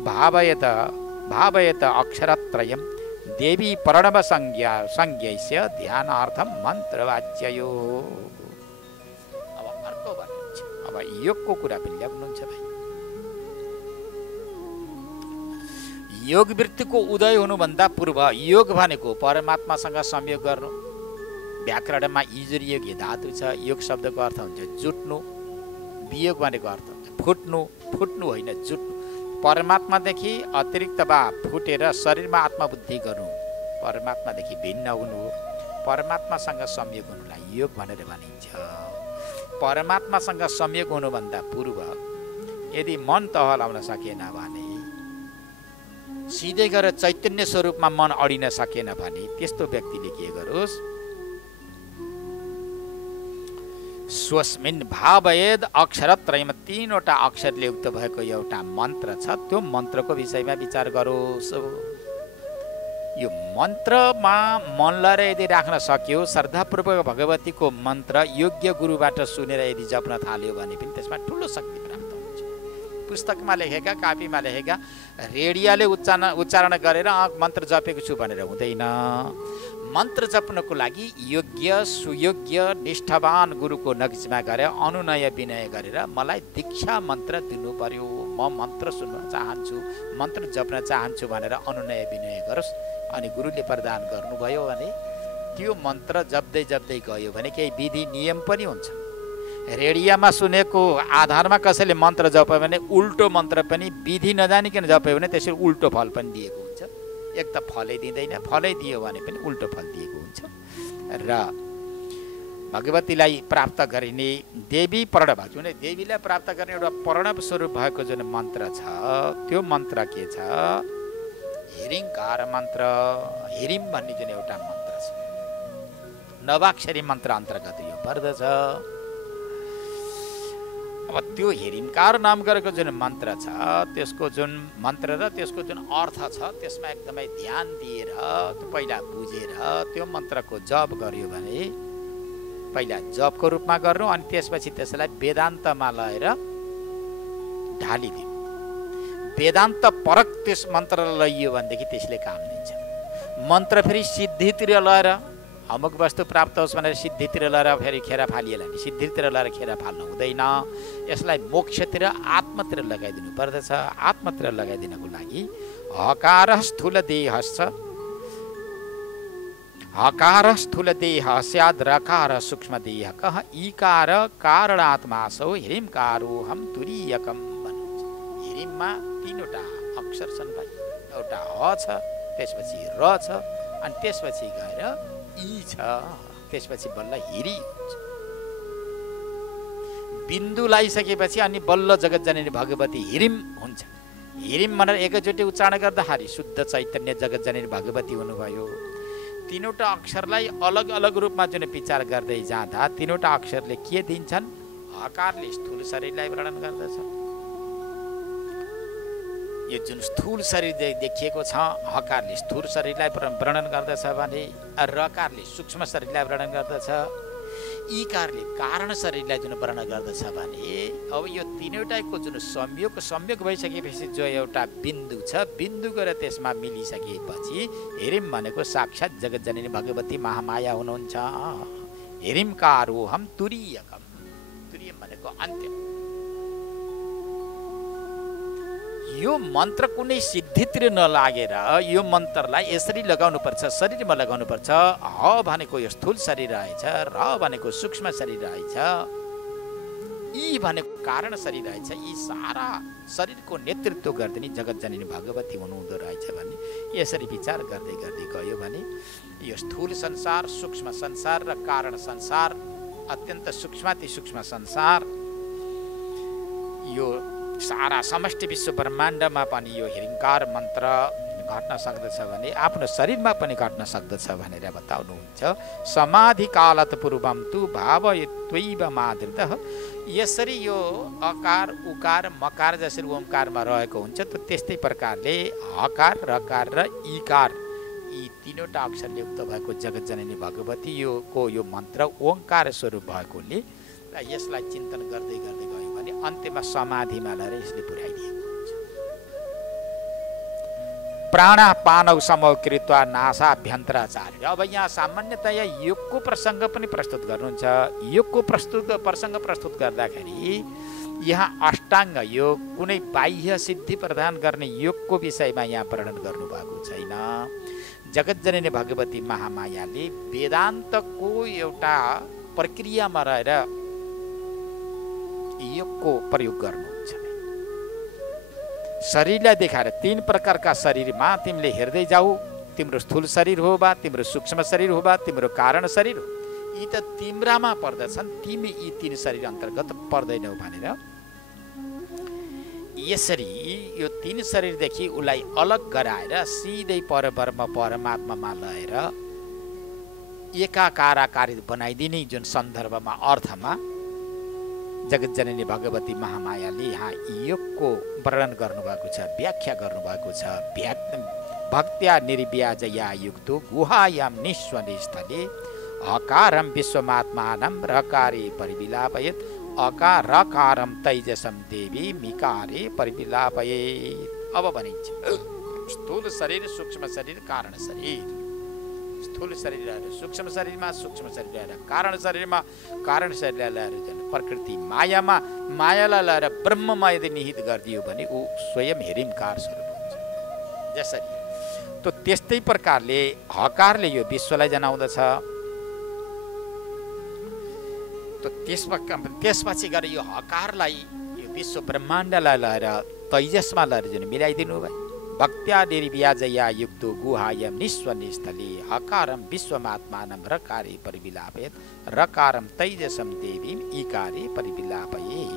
भावयत अक्षरत्रयं देवी प्रणव संज्ञैस्य ध्यानार्थं मन्त्रवाच्ययो। अब अर्को भन्नुहुन्छ, अब योगको कुरा पनि ल्याउनुहुन्छ भाइ। योग वृत्तिको उदय हुनुभन्दा पूर्व योग भनेको परमात्मासँग संयोग गर्नु। व्याकरणमा इजुर्योग धातु छ। योग शब्दको अर्थ हुन्छ जुट्नु, वियोग भनेको अर्थ हुन्छ फुट्नु होइन जुट्नु। परमात्मादेखि अतिरिक्त वा फुटेर शरीरमा आत्मबुद्धि गर्नु, परमात्मादेखि भिन्न हुनु, परमात्मासँग संयोग हुनुलाई योग भनेर भनिन्छ। परमात्मासँग संयोग हुनुभन्दा पूर्व यदि मन तहलाउन सकेन भने, सिधै गएर चैतन्य स्वरूपमा मन अडिन सकेन भने त्यस्तो व्यक्तिले के गरोस्, स्वस्मिन् भावयेद अक्षरत्रयमा 3वटा अक्षरले युक्त भएको एउटा मन्त्र छ, त्यो मन्त्रको विषयमा विचार गरोस्। यो मन्त्रमा मनलाई यदि राख्न सक्यो, श्रद्धापूर्वक भगवतीको मन्त्र योग्य गुरुबाट सुनेर यदि जप्न थाल्यो भने पनि त्यसमा ठुलो शक्ति प्राप्त हुन्छ। पुस्तकमा लेखेका, कापीमा लेखेका, रेडियोले उच्चारण गरेर मन्त्र जपेको छु भनेर हुँदैन। मन्त्र जप्नको लागि योग्य सुयोग्य निष्ठावान गुरुको नजिकमा गएर अनुनय विनय गरेर मलाई दीक्षा मन्त्र दिनु पर्यो, म मन्त्र सुन्न चाहन्छु, मन्त्र जप्न चाहन्छु भनेर अनुनय विनय गरोस्। अनि गुरुले प्रदान गर्नुभयो भने त्यो मन्त्र जप्दै गयो भने केही विधि नियम पनि हुन्छ। रेडियोमा सुनेको आधारमा कसैले मन्त्र जप्यो भने उल्टो मन्त्र पनि विधि नजानिकन जप्यो भने त्यसरी उल्टो फल पनि दिएको हुन्छ। एक त फलै दिँदैन, फलै दियो भने पनि उल्टो फल दिएको हुन्छ। र भगवतीलाई प्राप्त गरिने देवी प्रणव, जुन देवीलाई प्राप्त गर्ने एउटा प्रणव स्वरूप भएको जुन मन्त्र छ त्यो मन्त्र के छ, हिरिङकार मन्त्र। हिरिम भन्ने जुन एउटा मन्त्र छ, नवाक्षरी मन्त्र अन्तर्गत यो पर्दछ। अब त्यो हिरिमकार नाम गरेको जुन मन्त्र छ त्यसको जुन मन्त्र र त्यसको जुन अर्थ छ त्यसमा एकदमै ध्यान दिएर त्यो पहिला बुझेर त्यो मन्त्रको जप गर्यो भने पहिला जपको रूपमा गर्नु, अनि त्यसपछि त्यसलाई वेदान्तमा लगेर ढालिदिनु। वेदान्त परक त्यस मन्त्रलाई लैयो भनेदेखि त्यसले काम दिन्छ। मन्त्र फेरि सिद्धितिर लगेर अमुक वस्तु प्राप्त होस् भनेर सिद्धितिर लगेर फेरि खेर फालिएला नि, सिद्धितिर लगेर खेर फाल्नु हुँदैन। यसलाई मोक्षतिर आत्मतिर लगाइदिनु पर्दछ। आत्मतिर लगाइदिनको लागि हकार स्थूल देहश्च हकार स्थूल देह स्याद रकार सूक्ष्म देह कह ईकार कारणात्मासो हिरिमकारो हम तुरीयकम भन्नुहुन्छ। हिरिममा 3वटा अक्षर छन् भाइ। एउटा ह छ, त्यसपछि र छ, अनि त्यसपछि गएर ई छ, त्यसपछि बल्ल हिरी हुन्छ। बिन्दु लगाइसकेपछि अनि बल्ल जगत जननी भगवती हिरिम हुन्छ। हिरिम भनेर एकैचोटि उच्चारण गर्दाखेरि शुद्ध चैतन्य जगत जननी भगवती हुनुभयो। 3वटा अक्षरलाई अलग अलग रूपमा जुन विचार गर्दै जाँदा 3वटा अक्षरले के दिन्छन्, हकारले स्थूल शरीरलाई वर्णन गर्दछ। यो जुन स्थूल शरीर देखिएको छ हकारले स्थूल शरीरलाई वर्णन गर्दछ भने रकारले सूक्ष्म शरीरलाई वर्णन गर्दछ, इकारले कारण शरीरलाई जुन वर्णन गर्दछ भने अब यो तीनवटाको जुन संयोग भइसकेपछि जो एउटा बिन्दु छ, बिन्दु गएर त्यसमा मिलिसकेपछि हेरिम भनेको साक्षात जगतजननी भगवती महामाया हुनुहुन्छ। हेरिमकारोहम तुरीयकम, तुरीयम भनेको अन्त्य। यो मन्त्र कुनै सिद्धितिर नलागेर यो मन्त्रलाई यसरी लगाउनु पर्छ, शरीरमा लगाउनु पर्छ। ह भनेको यो स्थूल शरीर रहेछ, र भनेको सूक्ष्म शरीर रहेछ, यी भनेको कारण शरीर रहेछ। यी सारा शरीरको नेतृत्व गर्दिने जगतजननी भगवती हुनुहुँदो रहेछ भने यसरी विचार गर्दै गर्दै गयो भने यो स्थूल संसार, सूक्ष्म संसार र कारण संसार, अत्यन्त सूक्ष्माति सूक्ष्म संसार, यो सारा समष्टि विश्व ब्रह्माण्डमा पनि यो हिरिङ्कार मन्त्र घट्न सक्दछ भने आफ्नो शरीरमा पनि घट्न सक्दछ भनेर बताउनुहुन्छ। समाधि कालत पूर्वम तु भावयत्वैव माधृतः। यसरी यो अकार उकार मकार जसरी ओमकारमा रहेको हुन्छ त्यस्तै प्रकारले हकार रकार र इकार यी तीनवटा अक्षरले युक्त भएको जगतजननी भगवती यो मन्त्र ओंकार स्वरूप भएकोले र यसलाई चिन्तन गर्दै गर्दै गयो भने अन्त्यमा समाधिमा लगेर यसले पुर्याइदिएको हुन्छ। प्राणापानौ समौ कृत्वा नासाभ्यन्तराचार्य। अब यहाँ सामान्यतया योगको प्रसङ्ग पनि प्रस्तुत गर्नुहुन्छ। योगको प्रसङ्ग प्रस्तुत गर्दाखेरि यहाँ अष्टाङ्ग योग कुनै बाह्य सिद्धि प्रदान गर्ने योगको विषयमा यहाँ वर्णन गर्नुभएको छैन। जगतजननी भगवती महामायाले वेदान्तको एउटा प्रक्रियामा रहेर योगको प्रयोग गर्नुहुन्छ। शरीरलाई देखाएर तीन प्रकारका शरीरमा तिमीले हेर्दै जाऊ, तिम्रो स्थूल शरीर हो वा तिम्रो सूक्ष्म शरीर हो वा तिम्रो कारण शरीर हो, यी त तिम्रामा पर्दछन्, तिमी यी तीन शरीर अन्तर्गत पर्दैनौ भनेर यसरी यो तीन शरीरदेखि उसलाई अलग गराएर सिधै परब्रह्म परमात्मामा लगेर एकाकाराकारी बनाइदिने जुन सन्दर्भमा अर्थमा जगतजननी भगवती महामायाले यहाँ योगको वर्णन गर्नुभएको छ, व्याख्या गर्नुभएको छ। भक्त्या निर्व्याजया युक्तो गुहायाम निस्वने स्थले अकारम विश्वमात्मानं रकारे परिविलापयेत् अकारकारम तैजसम देवी मिकारे परिविलापयेत्। अब भनिन्छ स्थूल शरीर, सूक्ष्म शरीर, कारण शरीर। स्थूल शरीर रहेर सूक्ष्म शरीरमा, सूक्ष्म शरीर रहेर कारण शरीरमा, कारण शरीरलाई रहेर प्रकृति मायामा, मायालाई रहेर ब्रह्ममा यदि निहित गरिदियो भने ऊ स्वयं हिरिमकार स्वरूप हुन्छ। जसरी त त्यस्तै प्रकारले हकारले यो विश्वलाई जनाउँदछ। त्यसपछि गएर यो हकारलाई यो विश्व ब्रह्माण्डलाई लगेर तैजसमा लगेर जुन मिलाइदिनु भयो। भक्त्या निर्व्याजया युक्तो गुहायम निस्वने स्थले हकारम विश्वमात्मानं रकारे परिविलापयेत् रकारम तैजसम देवीम इकारे परिविलापयेत्।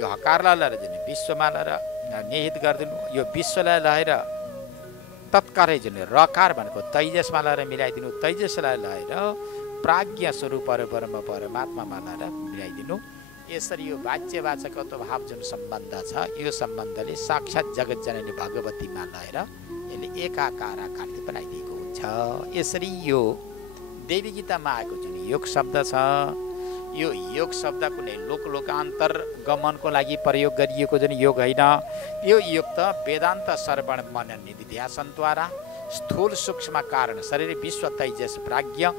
यो हकारलाई लगेर जुन विश्वमा लगेर निहित गरिदिनु, यो विश्वलाई लगेर तत्कालै जुन रकार भनेको तैजसमा लगेर मिलाइदिनु, तैजसलाई लगेर प्राज्ञ स्वरूप परब्रह्म परमात्मामा लगेर मिलाइदिनु। यसरी यो वाच्यवाचकत्व भाव जुन सम्बन्ध छ यो सम्बन्धले साक्षात जगतजननी भगवतीमा लगेर यसले एकाकार आकारले बनाइदिएको हुन्छ। यसरी यो देवी गीतामा आएको जुन योग शब्द छ यो योग शब्द कुनै लोकान्तर गमनको लागि प्रयोग गरिएको जुन योग होइन, यो योग त वेदान्त श्रवण मनन निधिध्यासनद्वारा स्थूल सूक्ष्म कारण शरीर विश्व तैजस प्राज्ञ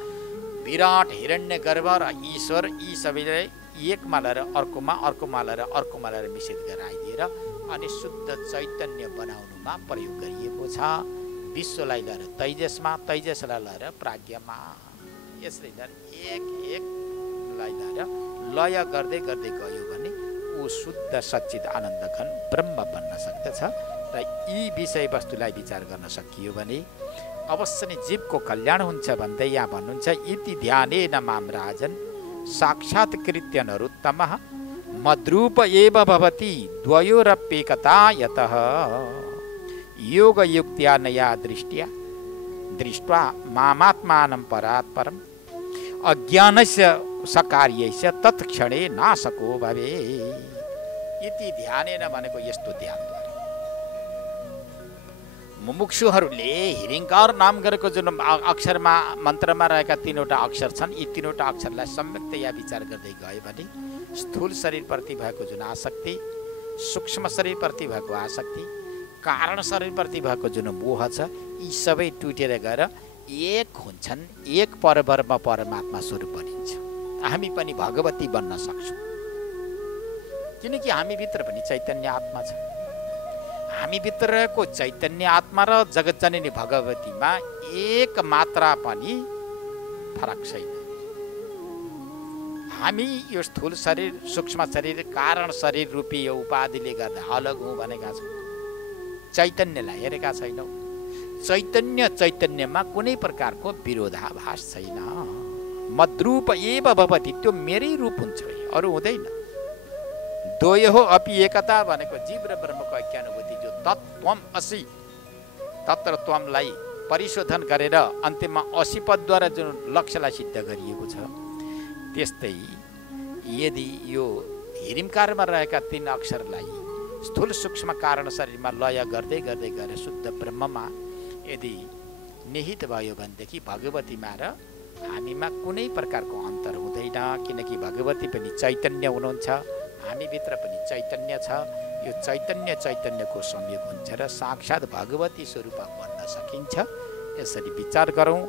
विराट हिरण्य गर्भ र ईश्वर यी सबैलाई एकमा लगेर अर्कोमा लगेर मिश्रित गराइदिएर अनि शुद्ध चैतन्य बनाउनुमा प्रयोग गरिएको छ। विश्वलाई लगेर तैजसमा, तैजसलाई लगेर प्राज्ञमा, यसरी एकलाई लगेर लय गर्दै गर्दै गयो भने ऊ शुद्ध सच्चित आनन्द घन ब्रह्म बन्न सक्दछ। र यी विषयवस्तुलाई विचार गर्न सकियो भने अवश्य नै जीवको कल्याण हुन्छ भन्दै यहाँ भन्नुहुन्छ इति ध्यानेन माम राजन साक्षात्कृत्य नरोत्तमः मद्रूप एव भवति द्वयोरप्येकता यतः योगयुक्त्या नया दृष्ट्वा मामात्मानं परात् परम् अज्ञानस्य सकार्यैष तत्क्षणे नाशको भवे इति ध्यानेन भनेको यस्तो ध्यानद्वारा मुमुक्षुहरूले हिरिङ्कार नाम गरेको जुन अक्षरमा मन्त्रमा रहेका 3वटा अक्षर छन्, यी 3वटा अक्षरलाई सम्यक्तया विचार गर्दै गयो भने स्थूल शरीरप्रति भएको जुन आसक्ति, सूक्ष्म शरीरप्रति भएको आसक्ति, कारण शरीरप्रति भएको जुन मोह छ, यी सबै टुटेर गएर एक हुन्छन्। एक परब्रह्म परमात्मा स्वरूप बनिन्छ। हामी पनि भगवती बन्न सक्छौँ, किनकि हामीभित्र पनि चैतन्य आत्मा छ। हामीभित्र रहेको चैतन्य आत्मा र जगतजननी भगवतीमा एक मात्रा पनि फरक छैन। हामी यो स्थूल शरीर, सूक्ष्म शरीर, कारण शरीर रूपी यो उपाधिले गर्दा अलग हौँ भनेका छौँ, चैतन्यलाई हेरेका छैनौँ। चैतन्यमा कुनै प्रकारको विरोधाभास छैन। मद्रूप एव भवति, त्यो मेरै रूप हुन्छ, अरू हुँदैन। द्वयोः अपि एकता भनेको जीव र ब्रह्मको ऐक्यानुभूति, जो तत्त्वम असि, तत्र त्वमलाई परिशोधन गरेर अन्त्यमा 80 पदद्वारा जुन लक्ष्यलाई सिद्ध गरिएको छ, त्यस्तै यदि यो हिरिमकारमा रहेका 3 अक्षरलाई स्थूल सूक्ष्म कारण शरीरमा लय गर्दै गर्दै गएर शुद्ध ब्रह्ममा यदि निहित भयो भनेदेखि भगवतीमा र हामीमा कुनै प्रकारको अन्तर हुँदैन। किनकि भगवती पनि चैतन्य हुनुहुन्छ, हामीभित्र पनि चैतन्य छ। यो चैतन्यको संयोग हुन्छ र साक्षात् भगवती स्वरूप बन्न सकिन्छ। यसरी विचार गरौँ,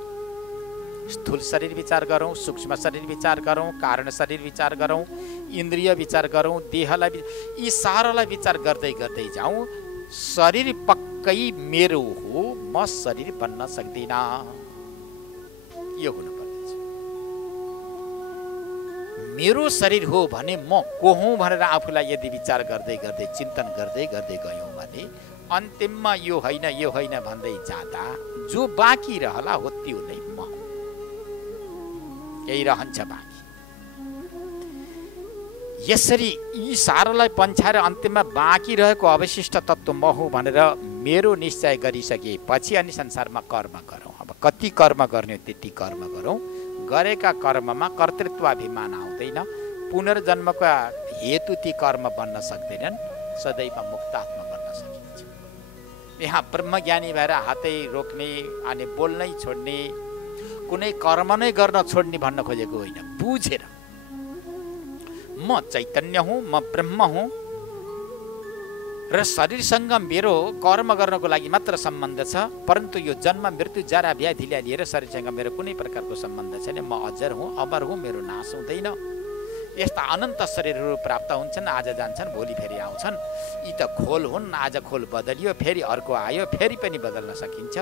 स्थूल शरीर विचार गरौँ, सूक्ष्म शरीर विचार गरौँ, कारण शरीर विचार गरौँ, इन्द्रिय विचार गरौँ, देहलाई, यी सारालाई विचार गर्दै गर्दै जाउँ। शरीर पक्कै मेरो हो, म शरीर बन्न सक्दिनँ, यो हुनुपर्दछ। मेरो शरीर हो भने म को हुँ भनेर आफूलाई यदि विचार गर्दै गर्दै चिन्तन गर्दै गर्दै गयौँ भने अन्तिममा यो होइन भन्दै जाँदा जो बाँकी रहला हो त्यो नै म, यही रहन्छ बाँकी। यसरी यी सारालाई पन्छाएर अन्तिममा बाँकी रहेको अवशिष्ट तत्त्व म हुँ भनेर मेरो निश्चय गरिसकेपछि अनि संसारमा कर्म गरौँ। अब कति कर्म गर्ने हो त्यति कर्म गरौँ। गरेका कर्ममा कर्तृत्वाभिमान आउँदैन। पुनर्जन्मका हेतु ती कर्म बन्न सक्दैनन्। सदैव मुक्तात्मा बन्न सकिन्छ। यहाँ ब्रह्मज्ञानी भएर हातै रोक्ने अनि बोल्नै छोड्ने, कुनै कर्म नै गर्न छोड्ने भन्न खोजेको होइन। बुझेर म चैतन्य हुँ, म ब्रह्म हुँ र शरीरसँग मेरो कर्म गर्नको लागि मात्र सम्बन्ध छ। परन्तु यो जन्म मृत्यु जरा व्याधिलाई लिएर शरीरसँग मेरो कुनै प्रकारको सम्बन्ध छैन। म अजर हुँ, अमर हुँ, मेरो नाश हुँदैन। यस्ता अनन्त शरीरहरू प्राप्त हुन्छन्, आज जान्छन्, भोलि फेरि आउँछन्। यी त खोल हुन्, आज खोल बदलियो, फेरि अर्को आयो, फेरि पनि बदल्न सकिन्छ।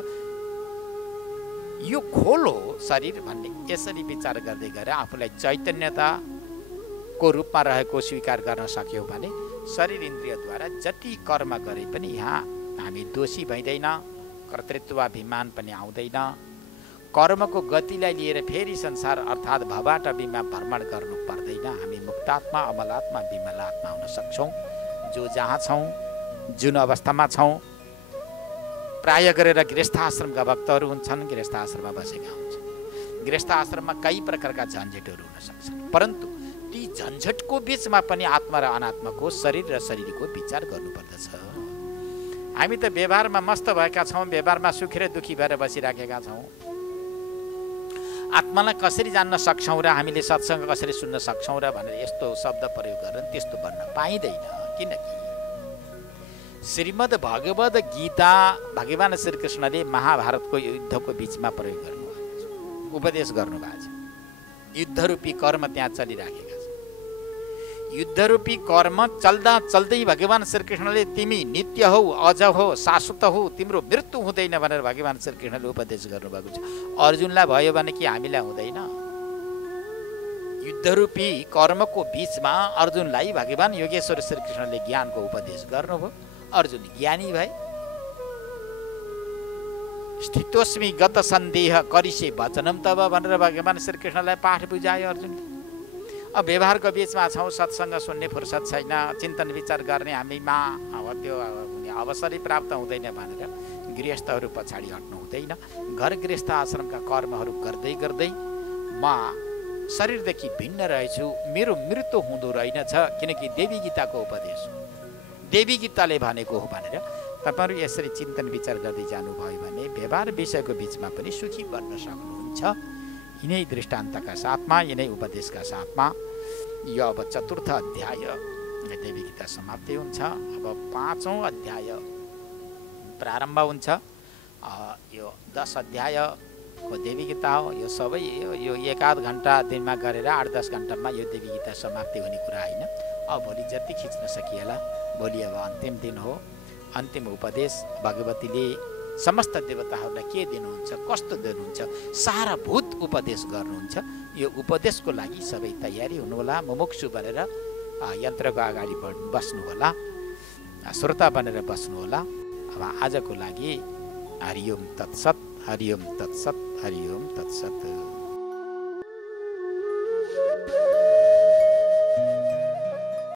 यो खोल हो शरीर भन्ने। यसरी विचार गर्दै गएर आफूलाई चैतन्यताको रूपमा रहेको स्वीकार गर्न सक्यौँ भने शरीर इन्द्रियद्वारा जति कर्म गरे पनि यहाँ हामी दोषी भइँदैन, कर्तृत्वाभिमान पनि आउँदैन। कर्मको गतिलाई लिएर फेरि संसार अर्थात् भवाटवीमा भ्रमण गर्नु पर्दैन। हामी मुक्तात्मा, अमलात्मा, विमलात्मा हुन सक्छौँ। जो जहाँ छौँ, जुन अवस्थामा छौँ, प्राय गरेर गृहस्थ आश्रमका भक्तहरू हुन्छन्, गृहस्थ आश्रममा बसेका हुन्छन्। गृहस्थ आश्रममा कई प्रकारका झन्झटहरू हुन सक्छन्, परन्तु ती झन्झटको बीचमा पनि आत्मा र अनात्माको, शरीर र शरीरको विचार गर्नुपर्दछ। हामी त व्यवहारमा मस्त भएका छौँ, व्यवहारमा सुखी र दुःखी भएर बसिराखेका छौँ। आत्मालाई कसरी जान्न सक्छौँ र हामीले सत्सङ्ग कसरी सुन्न सक्छौँ र भनेर यस्तो शब्द प्रयोग गरेर त्यस्तो बन्न पाइँदैन। किनकि श्रीमद् भगवद् गीता भगवान श्रीकृष्णले महाभारतको युद्धको बीचमा प्रयोग गर्नुभएको छ, उपदेश गर्नुभएको छ। युद्धरूपी कर्म त्यहाँ चलिराखेका छन्। युद्धरूपी कर्म चल्दा चल्दै भगवान श्रीकृष्णले तिमी नित्य हौ, अज हो, शाश्वत हो, तिम्रो मृत्यु हुँदैन भनेर भगवान श्रीकृष्णले उपदेश गर्नुभएको छ। अर्जुनलाई भयो भने कि हामीलाई हुँदैन? युद्धरूपी कर्मको बीचमा अर्जुनलाई भगवान योगेश्वर श्रीकृष्णले ज्ञानको उपदेश गर्नुभयो। अर्जुन ज्ञानी भए। स्थितोस्मि गत सन्देह करिसे वचनम तब भनेर भगवान श्रीकृष्णलाई पाठ बुझायो अर्जुनले। अब व्यवहारको बीचमा छौँ, सत्सङ्ग सुन्ने फुर्सद छैन, चिन्तन विचार गर्ने हामीमा अब त्यो अवसरै प्राप्त हुँदैन भनेर गृहस्थहरू पछाडि हट्नु हुँदैन। घर गृहस्थ आश्रमका कर्महरू गर्दै गर्दै म शरीरदेखि भिन्न रहेछु, मेरो मृत्यु हुँदो रहेनछ, किनकि देवी गीताको उपदेश हो, देवी गीताले भनेको हो भनेर तपाईँहरू यसरी चिन्तन विचार गर्दै जानुभयो भने व्यवहार विषयको बिचमा पनि सुखी बन्न सक्नुहुन्छ। यिनै दृष्टान्तका साथमा, यिनै उपदेशका साथमा यो अब 4औं अध्याय देवी गीता समाप्ति हुन्छ। अब 5औं अध्याय प्रारम्भ हुन्छ। यो 10 अध्यायको देवी गीता हो। यो सबै यो 1-8 घन्टा दिनमा गरेर 8-10 घन्टामा यो देवी गीता समाप्ति हुने कुरा होइन। अब भोलि जति खिच्न सकिएला। भोलि अब अन्तिम दिन हो, अन्तिम उपदेश। भगवतीले समस्त देवताहरूलाई के दिनुहुन्छ, कस्तो दिनुहुन्छ, सारभूत उपदेश गर्नुहुन्छ। यो उपदेशको लागि सबै तयारी हुनुहोला, मुमुक्षु बनेर यन्त्रको अगाडि बस्नुहोला, श्रोता बनेर बस्नुहोला। अब आजको लागि हरिओम तत्सत, हरिओम तत्सत, हरिओम तत्सत।